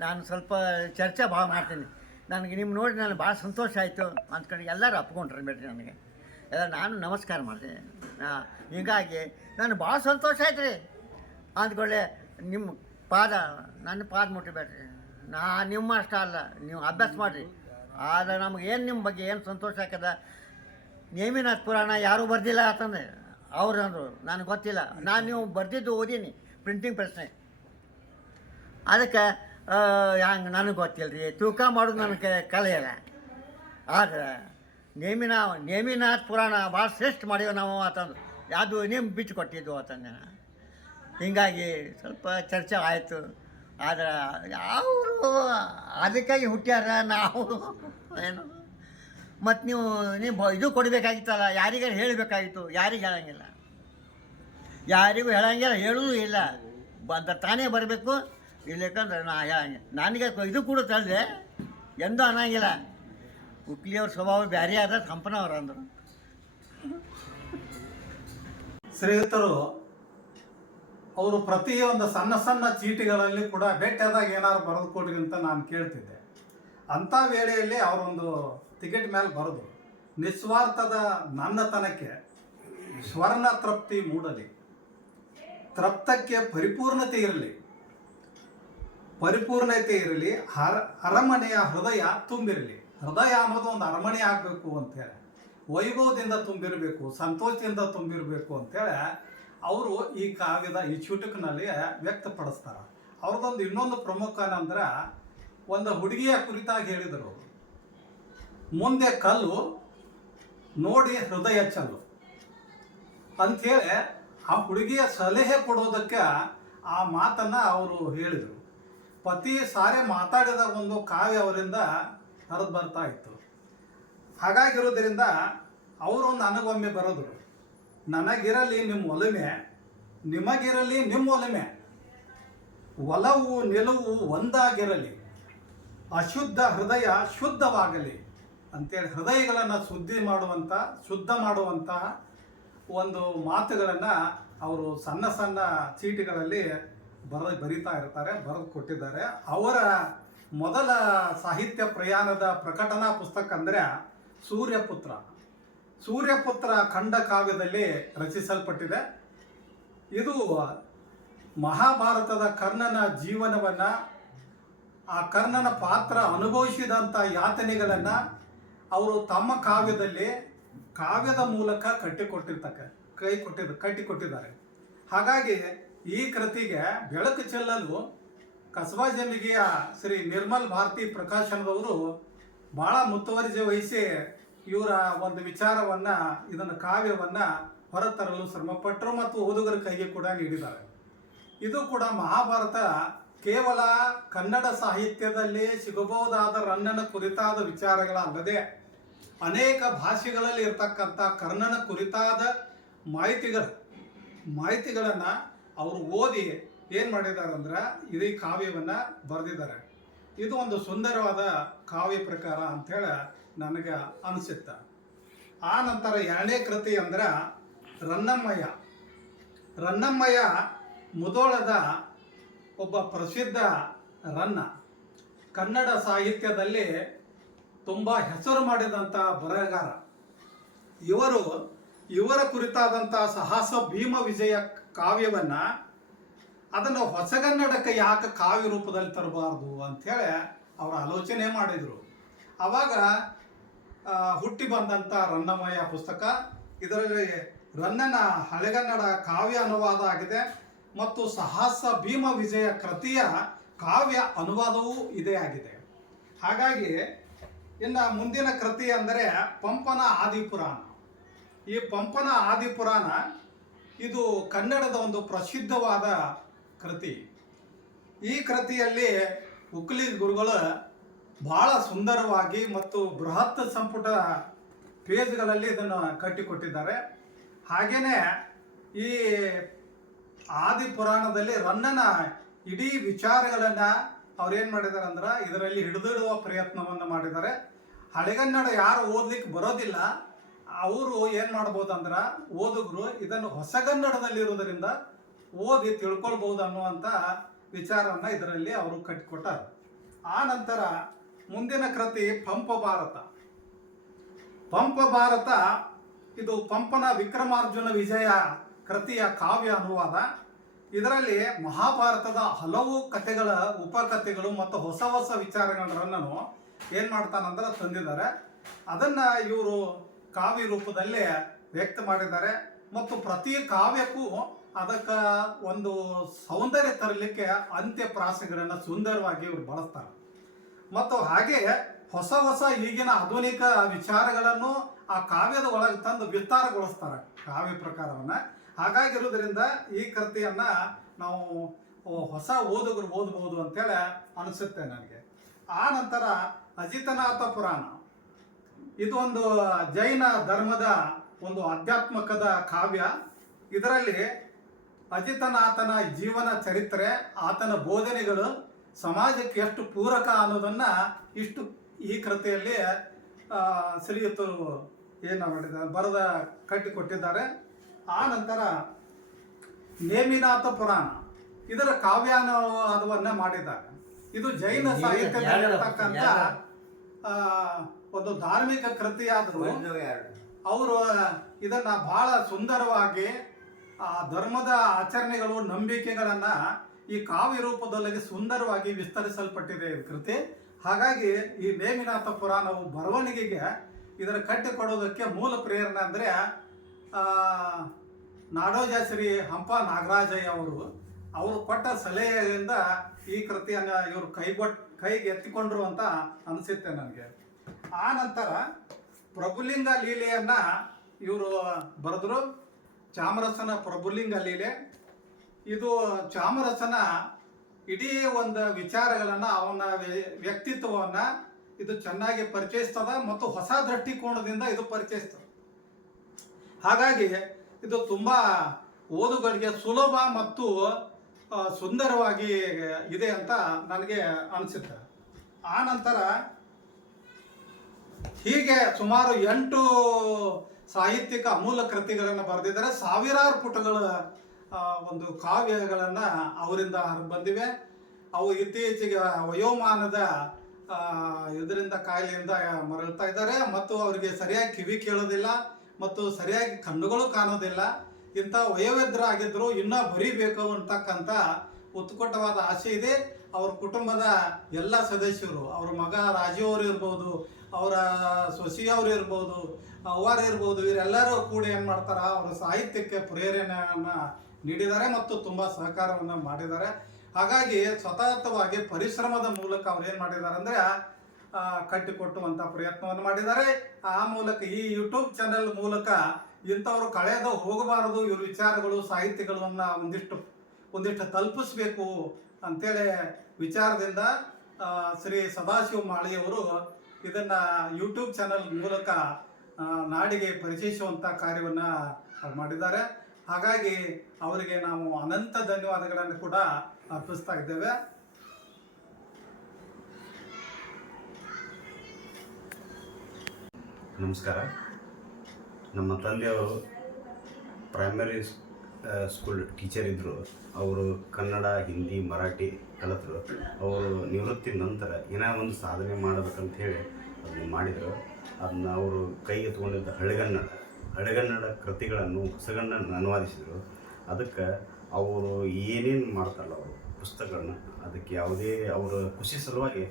ನಾನು ಸ್ವಲ್ಪ ಚರ್ಚೆ ಭಾಳ ಮಾಡ್ತೀನಿ. ನನಗೆ ನಿಮ್ಮ ನೋಡಿ ನನಗೆ ಭಾಳ ಸಂತೋಷ ಆಯಿತು ಅಂದ್ಕೊಂಡು ಎಲ್ಲರೂ ಅಪ್ಕೊಂಡ್ರೆ ಬೇಡ್ರಿ ನನಗೆ ಎಲ್ಲ. ನಾನು ನಮಸ್ಕಾರ ಮಾಡಿದೆ. ಹೀಗಾಗಿ ನನಗೆ ಭಾಳ ಸಂತೋಷ ಆಯ್ತು ರೀ ಅಂದ್ಕೊಳ್ಳೆ. ನಿಮ್ಮ ನನ್ನ ಪಾದ ಮುಟ್ಟಬೇಡ್ರಿ. ನಿಮ್ಮ ಅಷ್ಟ ಅಲ್ಲ, ನೀವು ಅಭ್ಯಾಸ ಮಾಡಿರಿ. ಆದರೆ ನಮಗೇನು ನಿಮ್ಮ ಬಗ್ಗೆ ಏನು ಸಂತೋಷ ಆಗ್ತದ, ನೇಮಿನಾಥ್ ಪುರಾಣ ಯಾರೂ ಬರ್ದಿಲ್ಲ ಅಂತಂದರೆ ಅವ್ರು ಅಂದರು ನನಗೆ ಗೊತ್ತಿಲ್ಲ, ನಾನು ನೀವು ಬರೆದಿದ್ದು ಓದೀನಿ ಪ್ರಿಂಟಿಂಗ್ ಪ್ರಶ್ನೆ, ಅದಕ್ಕೆ ಹಂಗೆ ನನಗೆ ಗೊತ್ತಿಲ್ಲ ರೀ, ತೂಕ ಮಾಡೋದು ನನಗೆ ಕಲೆಯಲ್ಲ. ಆದ್ರೆ ನೇಮಿನಾಥ್ ಪುರಾಣ ಭಾಳ ಶ್ರೇಷ್ಠ ಮಾಡೀವಿ ನಾವು ಆತಂದು, ಯಾವುದು ನೇಮ್ ಬಿಟ್ಟು ಕೊಟ್ಟಿದ್ದು ಆತಂದೆ. ಹೀಗಾಗಿ ಸ್ವಲ್ಪ ಚರ್ಚೆ ಆಯಿತು. ಆದ್ರೆ ಅವರು ಅದಕ್ಕಾಗಿ ಹುಟ್ಟ್ಯಾರ, ನಾವು ಏನು ಮತ್ತು ನೀವು ಇದು ಕೊಡಬೇಕಾಗಿತ್ತಲ್ಲ, ಯಾರಿಗಾರು ಹೇಳಬೇಕಾಗಿತ್ತು, ಯಾರಿಗೆ ಹೇಳಂಗಿಲ್ಲ, ಯಾರಿಗೂ ಹೇಳಂಗಿಲ್ಲ, ಹೇಳೋದು ಇಲ್ಲ, ಬಂದ ತಾನೇ ಬರಬೇಕು. ಇಲ್ಲಕ್ಕಂದ್ರೆ ನಾ ಹೇಳಂಗಿಲ್ಲ, ನನಗೆ ಇದು ಕೂಡ ತಳ್ಳಿದೆ ಎಂದೂ ಅನ್ನಂಗಿಲ್ಲ. ಉಕ್ಲಿಯವ್ರ ಸ್ವಭಾವ ಬೇರೆ ಆದ ಕಂಪನವ್ರು ಅಂದರು. ಶ್ರೀಯುತರು ಅವರು ಪ್ರತಿಯೊಂದು ಸಣ್ಣ ಸಣ್ಣ ಚೀಟಿಗಳಲ್ಲಿ ಕೂಡ ಭೇಟಿಯಾದಾಗ ಏನಾದ್ರು ಬರೆದು ಕೊಡ್ರಿ ಅಂತ ನಾನು ಕೇಳ್ತಿದ್ದೆ. ಅಂಥ ವೇಳೆಯಲ್ಲಿ ಅವರೊಂದು ಟಿಕೆಟ್ ಮೇಲೆ ಬರೆದು, ನಿಸ್ವಾರ್ಥದ ನನ್ನತನಕ್ಕೆ ಸ್ವರ್ಣ ತೃಪ್ತಿ ಮೂಡಲಿ, ತೃಪ್ತಕ್ಕೆ ಪರಿಪೂರ್ಣತೆ ಇರಲಿ, ಅರಮನೆಯ ಹೃದಯ ತುಂಬಿರಲಿ. ಹೃದಯ ಅನ್ನೋದು ಒಂದು ಅರಮನೆ ಆಗಬೇಕು ಅಂತೇಳಿ, ವೈಭವದಿಂದ ತುಂಬಿರಬೇಕು, ಸಂತೋಷದಿಂದ ತುಂಬಿರಬೇಕು ಅಂತೇಳಿ ಅವರು ಈ ಕಾವ್ಯದ ಈ ಚುಟುಕಿನಲ್ಲಿ ವ್ಯಕ್ತಪಡಿಸ್ತಾರೆ. ಅವ್ರದ್ದೊಂದು ಇನ್ನೊಂದು ಪ್ರಮುಖ ಏನಂದ್ರೆ, ಒಂದು ಹುಡುಗಿಯ ಕುರಿತಾಗಿ ಹೇಳಿದರು, ಮುಂದೆ ಕಲ್ಲು ನೋಡಿ ಹೃದಯ ಚಲ್ಲು ಅಂಥೇಳಿ ಆ ಹುಡುಗಿಯ ಸಲಹೆ ಕೊಡೋದಕ್ಕೆ ಆ ಮಾತನ್ನು ಅವರು ಹೇಳಿದರು. ಪ್ರತಿ ಸಾರಿ ಮಾತಾಡಿದ ಒಂದು ಕಾವ್ಯ ಅವರಿಂದ ಹರಿದು ಬರ್ತಾ ಇತ್ತು. ಹಾಗಾಗಿರೋದ್ರಿಂದ ಅವರು ನನಗೊಮ್ಮೆ ಬರೆದರು, ನನಗಿರಲಿ ನಿಮ್ಮ ಒಲುಮೆ, ನಿಮಗಿರಲಿ ನಿಮ್ಮ ಒಲುಮೆ, ಒಲವು ನಿಲುವು ಒಂದಾಗಿರಲಿ, ಅಶುದ್ಧ ಹೃದಯ ಶುದ್ಧವಾಗಲಿ ಅಂತೇಳಿ ಹೃದಯಗಳನ್ನು ಶುದ್ಧ ಮಾಡುವಂತಹ ಒಂದು ಮಾತುಗಳನ್ನು ಅವರು ಸಣ್ಣ ಸಣ್ಣ ಚೀಟಿಗಳಲ್ಲಿ ಬರೀತಾ ಇರ್ತಾರೆ, ಬರೆದು ಕೊಟ್ಟಿದ್ದಾರೆ. ಅವರ ಮೊದಲ ಸಾಹಿತ್ಯ ಪ್ರಯಾಣದ ಪ್ರಕಟಣಾ ಪುಸ್ತಕ ಅಂದರೆ ಸೂರ್ಯಪುತ್ರ ಖಂಡ ಕಾವ್ಯದಲ್ಲಿ ರಚಿಸಲ್ಪಟ್ಟಿದೆ. ಇದು ಮಹಾಭಾರತದ ಕರ್ಣನ ಜೀವನವನ್ನು, ಆ ಕರ್ಣನ ಪಾತ್ರ ಅನುಭವಿಸಿದಂಥ ಯಾತನೆಗಳನ್ನು ಅವರು ತಮ್ಮ ಕಾವ್ಯದ ಮೂಲಕ ಕಟ್ಟಿಕೊಟ್ಟಿದ್ದಾರೆ. ಹಾಗಾಗಿ ಈ ಕೃತಿಗೆ ಬೆಳಕು ಚೆಲ್ಲಲು ಕಸಬಾ ಜಮಿಗೆಯ ಶ್ರೀ ನಿರ್ಮಲ್ ಭಾರತಿ ಪ್ರಕಾಶನದವರು ಭಾಳ ಮುತುವರ್ಜಿ ವಹಿಸಿ ಇವರ ಒಂದು ವಿಚಾರವನ್ನು, ಇದನ್ನು ಕಾವ್ಯವನ್ನು ಹೊರತರಲು ಶ್ರಮಪಟ್ಟರು ಮತ್ತು ಓದುಗರ ಕೈಗೆ ಕೂಡ ನೀಡಿದ್ದಾರೆ. ಇದು ಕೂಡ ಮಹಾಭಾರತ ಕೇವಲ ಕನ್ನಡ ಸಾಹಿತ್ಯದಲ್ಲಿ ಸಿಗಬಹುದಾದ ರನ್ನನ ಕುರಿತಾದ ವಿಚಾರಗಳಲ್ಲದೆ ಅನೇಕ ಭಾಷೆಗಳಲ್ಲಿ ಇರ್ತಕ್ಕಂಥ ಕರ್ಣನ ಕುರಿತಾದ ಮಾಹಿತಿಗಳನ್ನು ಅವರು ಓದಿ ಏನು ಮಾಡಿದ್ದಾರೆ ಅಂದ್ರೆ ಇದೇ ಕಾವ್ಯವನ್ನು ಬರೆದಿದ್ದಾರೆ. ಇದು ಒಂದು ಸುಂದರವಾದ ಕಾವ್ಯ ಪ್ರಕಾರ ಅಂಥೇಳಿ ನನಗೆ ಅನಿಸುತ್ತೆ. ಆ ನಂತರ ಎರಡನೇ ಕೃತಿ ಅಂದ್ರೆ ರನ್ನಮ್ಮಯ್ಯ ಮುಧೋಳದ ಒಬ್ಬ ಪ್ರಸಿದ್ಧ ರನ್ನ, ಕನ್ನಡ ಸಾಹಿತ್ಯದಲ್ಲಿ ತುಂಬ ಹೆಸರು ಮಾಡಿದಂಥ ಬರಹಗಾರ. ಇವರ ಕುರಿತಾದಂಥ ಸಾಹಸ ಭೀಮ ವಿಜಯ ಕಾವ್ಯವನ್ನು ಅದನ್ನು ಹೊಸಗನ್ನಡಕ್ಕೆ ಯಾಕೆ ಕಾವ್ಯ ರೂಪದಲ್ಲಿ ತರಬಾರ್ದು ಅಂಥೇಳಿ ಅವರು ಆಲೋಚನೆ ಮಾಡಿದರು. ಆವಾಗ ಹುಟ್ಟಿ ಬಂದಂಥ ರನ್ನಮಯ್ಯ ಪುಸ್ತಕ. ಇದರಲ್ಲಿ ರನ್ನನ ಹಳೆಗನ್ನಡ ಕಾವ್ಯ ಅನುವಾದ ಆಗಿದೆ ಮತ್ತು ಸಾಹಸ ಭೀಮ ವಿಜಯ ಕೃತಿಯ ಕಾವ್ಯ ಅನುವಾದವೂ ಇದೇ ಆಗಿದೆ. ಹಾಗಾಗಿ ಇನ್ನು ಮುಂದಿನ ಕೃತಿ ಅಂದರೆ ಪಂಪನ ಆದಿಪುರಾಣ. ಈ ಪಂಪನ ಆದಿಪುರಾಣ ಇದು ಕನ್ನಡದ ಒಂದು ಪ್ರಸಿದ್ಧವಾದ ಕೃತಿ. ಈ ಕೃತಿಯಲ್ಲಿ ಉಕ್ಲಿ ಗುರುಗಳು ಬಹಳ ಸುಂದರವಾಗಿ ಮತ್ತು ಬೃಹತ್ ಸಂಪುಟ ಪೇಜ್ಗಳಲ್ಲಿ ಇದನ್ನು ಕಟ್ಟಿಕೊಟ್ಟಿದ್ದಾರೆ. ಹಾಗೆಯೇ ಈ ಆದಿಪುರಾಣದಲ್ಲಿ ರನ್ನನ ಇಡೀ ವಿಚಾರಗಳನ್ನು ಅವ್ರೇನು ಮಾಡಿದ್ದಾರೆ ಅಂದ್ರೆ ಇದರಲ್ಲಿ ಹಿಡಿದಿಡುವ ಪ್ರಯತ್ನವನ್ನು ಮಾಡಿದ್ದಾರೆ. ಹಳೆಗನ್ನಡ ಯಾರು ಓದಲಿಕ್ಕೆ ಬರೋದಿಲ್ಲ ಅವರು ಏನು ಮಾಡ್ಬೋದು ಅಂದ್ರೆ ಓದುಗರು ಇದನ್ನು ಹೊಸಗನ್ನಡದಲ್ಲಿರೋದರಿಂದ ಓದಿ ತಿಳ್ಕೊಳ್ಬೋದು ಅನ್ನುವಂಥ ವಿಚಾರವನ್ನು ಇದರಲ್ಲಿ ಅವರು ಕಟ್ಟಿಕೊಟ್ಟಾರೆ. ಆ ನಂತರ ಮುಂದಿನ ಕೃತಿ ಪಂಪ ಭಾರತ. ಇದು ಪಂಪನ ವಿಕ್ರಮಾರ್ಜುನ ವಿಜಯ ಕೃತಿಯ ಕಾವ್ಯ ಅನುವಾದ. ಇದರಲ್ಲಿ ಮಹಾಭಾರತದ ಹಲವು ಉಪಕಥೆಗಳು ಮತ್ತು ಹೊಸ ಹೊಸ ವಿಚಾರಗಳನ್ನು ಏನು ಮಾಡ್ತಾನಂದ್ರೆ ತಂದಿದ್ದಾರೆ. ಅದನ್ನು ಇವರು ಕಾವ್ಯ ರೂಪದಲ್ಲಿ ವ್ಯಕ್ತ ಮಾಡಿದ್ದಾರೆ. ಮತ್ತು ಪ್ರತಿ ಕಾವ್ಯಕ್ಕೂ ಅದಕ್ಕೆ ಒಂದು ಸೌಂದರ್ಯ ತರಲಿಕ್ಕೆ ಅಂತ್ಯಪ್ರಾಸಗಳನ್ನು ಸುಂದರವಾಗಿ ಇವರು ಬಳಸ್ತಾರೆ. ಮತ್ತು ಹಾಗೆ ಹೊಸ ಹೊಸ ಈಗಿನ ಆಧುನಿಕ ವಿಚಾರಗಳನ್ನು ಆ ಕಾವ್ಯದ ಒಳಗೆ ತಂದು ವಿಸ್ತಾರಗೊಳಿಸ್ತಾರೆ ಕಾವ್ಯ ಪ್ರಕಾರವನ್ನು. ಹಾಗಾಗಿರೋದ್ರಿಂದ ಈ ಕೃತಿಯನ್ನು ನಾವು ಹೊಸ ಓದುಗರು ಓದಬಹುದು ಅಂತೇಳಿ ಅನಿಸುತ್ತೆ ನನಗೆ. ಆ ನಂತರ ಅಜಿತನಾಥ ಪುರಾಣ, ಇದು ಒಂದು ಜೈನ ಧರ್ಮದ ಒಂದು ಆಧ್ಯಾತ್ಮಕದ ಕಾವ್ಯ. ಇದರಲ್ಲಿ ಅಜಿತನಾಥನ ಜೀವನ ಚರಿತ್ರೆ, ಆತನ ಬೋಧನೆಗಳು ಸಮಾಜಕ್ಕೆ ಎಷ್ಟು ಪೂರಕ ಅನ್ನೋದನ್ನು ಇಷ್ಟು ಈ ಕೃತಿಯಲ್ಲಿ ಶ್ರೀಯುತರು ಏನು ಮಾಡಿದ್ದಾರೆ ಬರೆದ ಕಟ್ಟಿಕೊಟ್ಟಿದ್ದಾರೆ. ಆ ನಂತರ ನೇಮಿನಾಥ ಪುರಾಣ, ಇದರ ಕಾವ್ಯಾನುವಾದವನ್ನ ಮಾಡಿದ್ದಾರೆ. ಇದು ಜೈನ ಸಾಹಿತ್ಯದಲ್ಲಿರ್ತಕ್ಕಂಥ ಒಂದು ಧಾರ್ಮಿಕ ಕೃತಿಯಾದರೂ ಅವರು ಇದನ್ನ ಬಹಳ ಸುಂದರವಾಗಿ ಧರ್ಮದ ಆಚರಣೆಗಳು, ನಂಬಿಕೆಗಳನ್ನು ಈ ಕಾವ್ಯ ರೂಪದಲ್ಲಿ ಸುಂದರವಾಗಿ ವಿಸ್ತರಿಸಲ್ಪಟ್ಟಿದೆ ಈ ಕೃತಿ. ಹಾಗಾಗಿ ಈ ನೇಮಿನಾಥ ಪುರಾಣವು ಬರವಣಿಗೆಗೆ ಇದರ ಕಟ್ಟಿಕೊಡೋದಕ್ಕೆ ಮೂಲ ಪ್ರೇರಣೆ ಅಂದರೆ ನಾಡೋಜ ಶ್ರೀ ಹಂಪ ನಾಗರಾಜಯ್ಯ ಅವರು ಕೊಟ್ಟ ಸಲಹೆಯಿಂದ ಈ ಕೃತಿಯನ್ನು ಇವರು ಕೈಗೆ ಎತ್ತಿಕೊಂಡ್ರು ಅಂತ ಅನಿಸುತ್ತೆ ನನಗೆ. ಆ ನಂತರ ಪ್ರಭುಲಿಂಗ ಲೀಲೆಯನ್ನ ಇವರು ಬರೆದ್ರು. ಚಾಮರಸನ ಪ್ರಭುಲಿಂಗ ಲೀಲೆ, ಇದು ಚಾಮರಸನ ಇಡೀ ಒಂದು ವಿಚಾರಗಳನ್ನು, ಅವನ ವ್ಯಕ್ತಿತ್ವವನ್ನು ಇದು ಚೆನ್ನಾಗಿ ಪರಿಚಯಿಸ್ತದ ಮತ್ತು ಹೊಸ ದೃಷ್ಟಿಕೋನದಿಂದ ಇದು ಪರಿಚಯಿಸ್ತದೆ. ಹಾಗಾಗಿ ಇದು ತುಂಬ ಓದುಗರಿಗೆ ಸುಲಭ ಮತ್ತು ಸುಂದರವಾಗಿ ಇದೆ ಅಂತ ನನಗೆ ಅನಿಸುತ್ತೆ. ಆ ನಂತರ ಹೀಗೆ ಸುಮಾರು 8 ಸಾಹಿತ್ಯಿಕ ಅಮೂಲ ಕೃತಿಗಳನ್ನು ಬರೆದಿದ್ದಾರೆ. ಸಾವಿರಾರು ಪುಟಗಳ ಒಂದು ಕಾವ್ಯಗಳನ್ನು ಅವರಿಂದ ಬಂದಿವೆ. ಅವು ಇತ್ತೀಚೆಗೆ ವಯೋಮಾನದ ಇದರಿಂದ ಕಾಯಿಲೆಯಿಂದ ಮರಳ್ತಾ ಇದ್ದಾರೆ ಮತ್ತು ಅವರಿಗೆ ಸರಿಯಾಗಿ ಕಿವಿ ಕೇಳೋದಿಲ್ಲ ಮತ್ತು ಸರಿಯಾಗಿ ಕಣ್ಣುಗಳು ಕಾಣೋದಿಲ್ಲ. ಇಂಥ ವಯೋವೃದ್ಧರಾಗಿದ್ದರು, ಇನ್ನೂ ಬರೀಬೇಕು ಅಂತಕ್ಕಂಥ ಉತ್ಕಟವಾದ ಆಸೆ ಇದೆ. ಅವ್ರ ಕುಟುಂಬದ ಎಲ್ಲ ಸದಸ್ಯರು, ಅವ್ರ ಮಗ ರಾಜೀವ್ ಅವರು ಇರ್ಬೋದು, ಅವರ ಸೊಸೆಯವರು ಇರ್ಬೋದು, ಅವರು ಇರ್ಬೋದು, ಇವರೆಲ್ಲರೂ ಕೂಡ ಏನು ಮಾಡ್ತಾರೆ, ಅವರ ಸಾಹಿತ್ಯಕ್ಕೆ ಪ್ರೇರಣೆಯನ್ನು ನೀಡಿದ್ದಾರೆ ಮತ್ತು ತುಂಬ ಸಹಕಾರವನ್ನು ಮಾಡಿದ್ದಾರೆ. ಹಾಗಾಗಿ ಸತತವಾಗಿ ಪರಿಶ್ರಮದ ಮೂಲಕ ಅವ್ರು ಏನು ಮಾಡಿದ್ದಾರೆ ಅಂದರೆ ಕಟ್ಟಿಕೊಟ್ಟುವಂಥ ಪ್ರಯತ್ನವನ್ನು ಮಾಡಿದ್ದಾರೆ. ಆ ಮೂಲಕ ಈ ಯೂಟ್ಯೂಬ್ ಚಾನೆಲ್ ಮೂಲಕ ಇಂಥವ್ರು ಕಳೆದು ಹೋಗಬಾರದು, ಇವ್ರ ವಿಚಾರಗಳು ಸಾಹಿತ್ಯಗಳನ್ನು ಒಂದಿಷ್ಟು ತಲುಪಿಸ್ಬೇಕು ಅಂತೇಳಿ ವಿಚಾರದಿಂದ ಶ್ರೀ ಸದಾಶಿವ ಮಾಳಿಯವರು ಇದನ್ನು ಯೂಟ್ಯೂಬ್ ಚಾನಲ್ ಮೂಲಕ ನಾಡಿಗೆ ಪರಿಚಯಿಸುವಂಥ ಕಾರ್ಯವನ್ನು ಮಾಡಿದ್ದಾರೆ. ಹಾಗಾಗಿ ಅವರಿಗೆ ನಾವು ಅನಂತ ಧನ್ಯವಾದಗಳನ್ನು ಕೂಡ ಅರ್ಪಿಸ್ತಾ ಇದ್ದೇವೆ. ನಮಸ್ಕಾರ. ನಮ್ಮ ತಂದೆಯವರು ಪ್ರೈಮರಿ ಸ್ಕೂಲ್ ಟೀಚರ್ ಇದ್ದರು. ಅವರು ಕನ್ನಡ, ಹಿಂದಿ, ಮರಾಠಿ ಕಲಿತರು. ಅವರು ನಿವೃತ್ತಿ ನಂತರ ಏನೋ ಒಂದು ಸಾಧನೆ ಮಾಡಬೇಕಂತ ಹೇಳಿ ಅದನ್ನು ಮಾಡಿದರು. ಅದನ್ನ ಅವರು ಕೈಗೆ ಎತ್ಕೊಂಡಿದ್ದ ಹಳೆಗನ್ನಡ ಕೃತಿಗಳನ್ನು ಹೊಸಗನ್ನಡ ಅನುವಾದಿಸಿದರು. ಅದಕ್ಕೆ ಅವರು ಏನೇನು ಮಾಡ್ತಾರಲ್ಲ ಅವರು ಪುಸ್ತಕಗಳನ್ನ, ಅದಕ್ಕೆ ಯಾವುದೇ ಅವರ ಖುಷಿ ಸಲುವಾಗಿ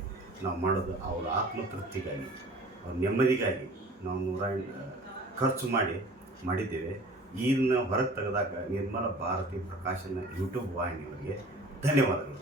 ನಾವು ಮಾಡೋದು, ಅವರ ಆತ್ಮತೃಪ್ತಿಗಾಗಿ, ಅವ್ರ ನೆಮ್ಮದಿಗಾಗಿ ನಾವು 108 ಖರ್ಚು ಮಾಡಿದ್ದೇವೆ. ಇದನ್ನ ಹೊರಗೆ ತೆಗೆದಾಗ ನಿರ್ಮಲ ಭಾರತಿ ಪ್ರಕಾಶನ ಯೂಟ್ಯೂಬ್ ವಾಹಿನಿಯವರಿಗೆ ಧನ್ಯವಾದಗಳು.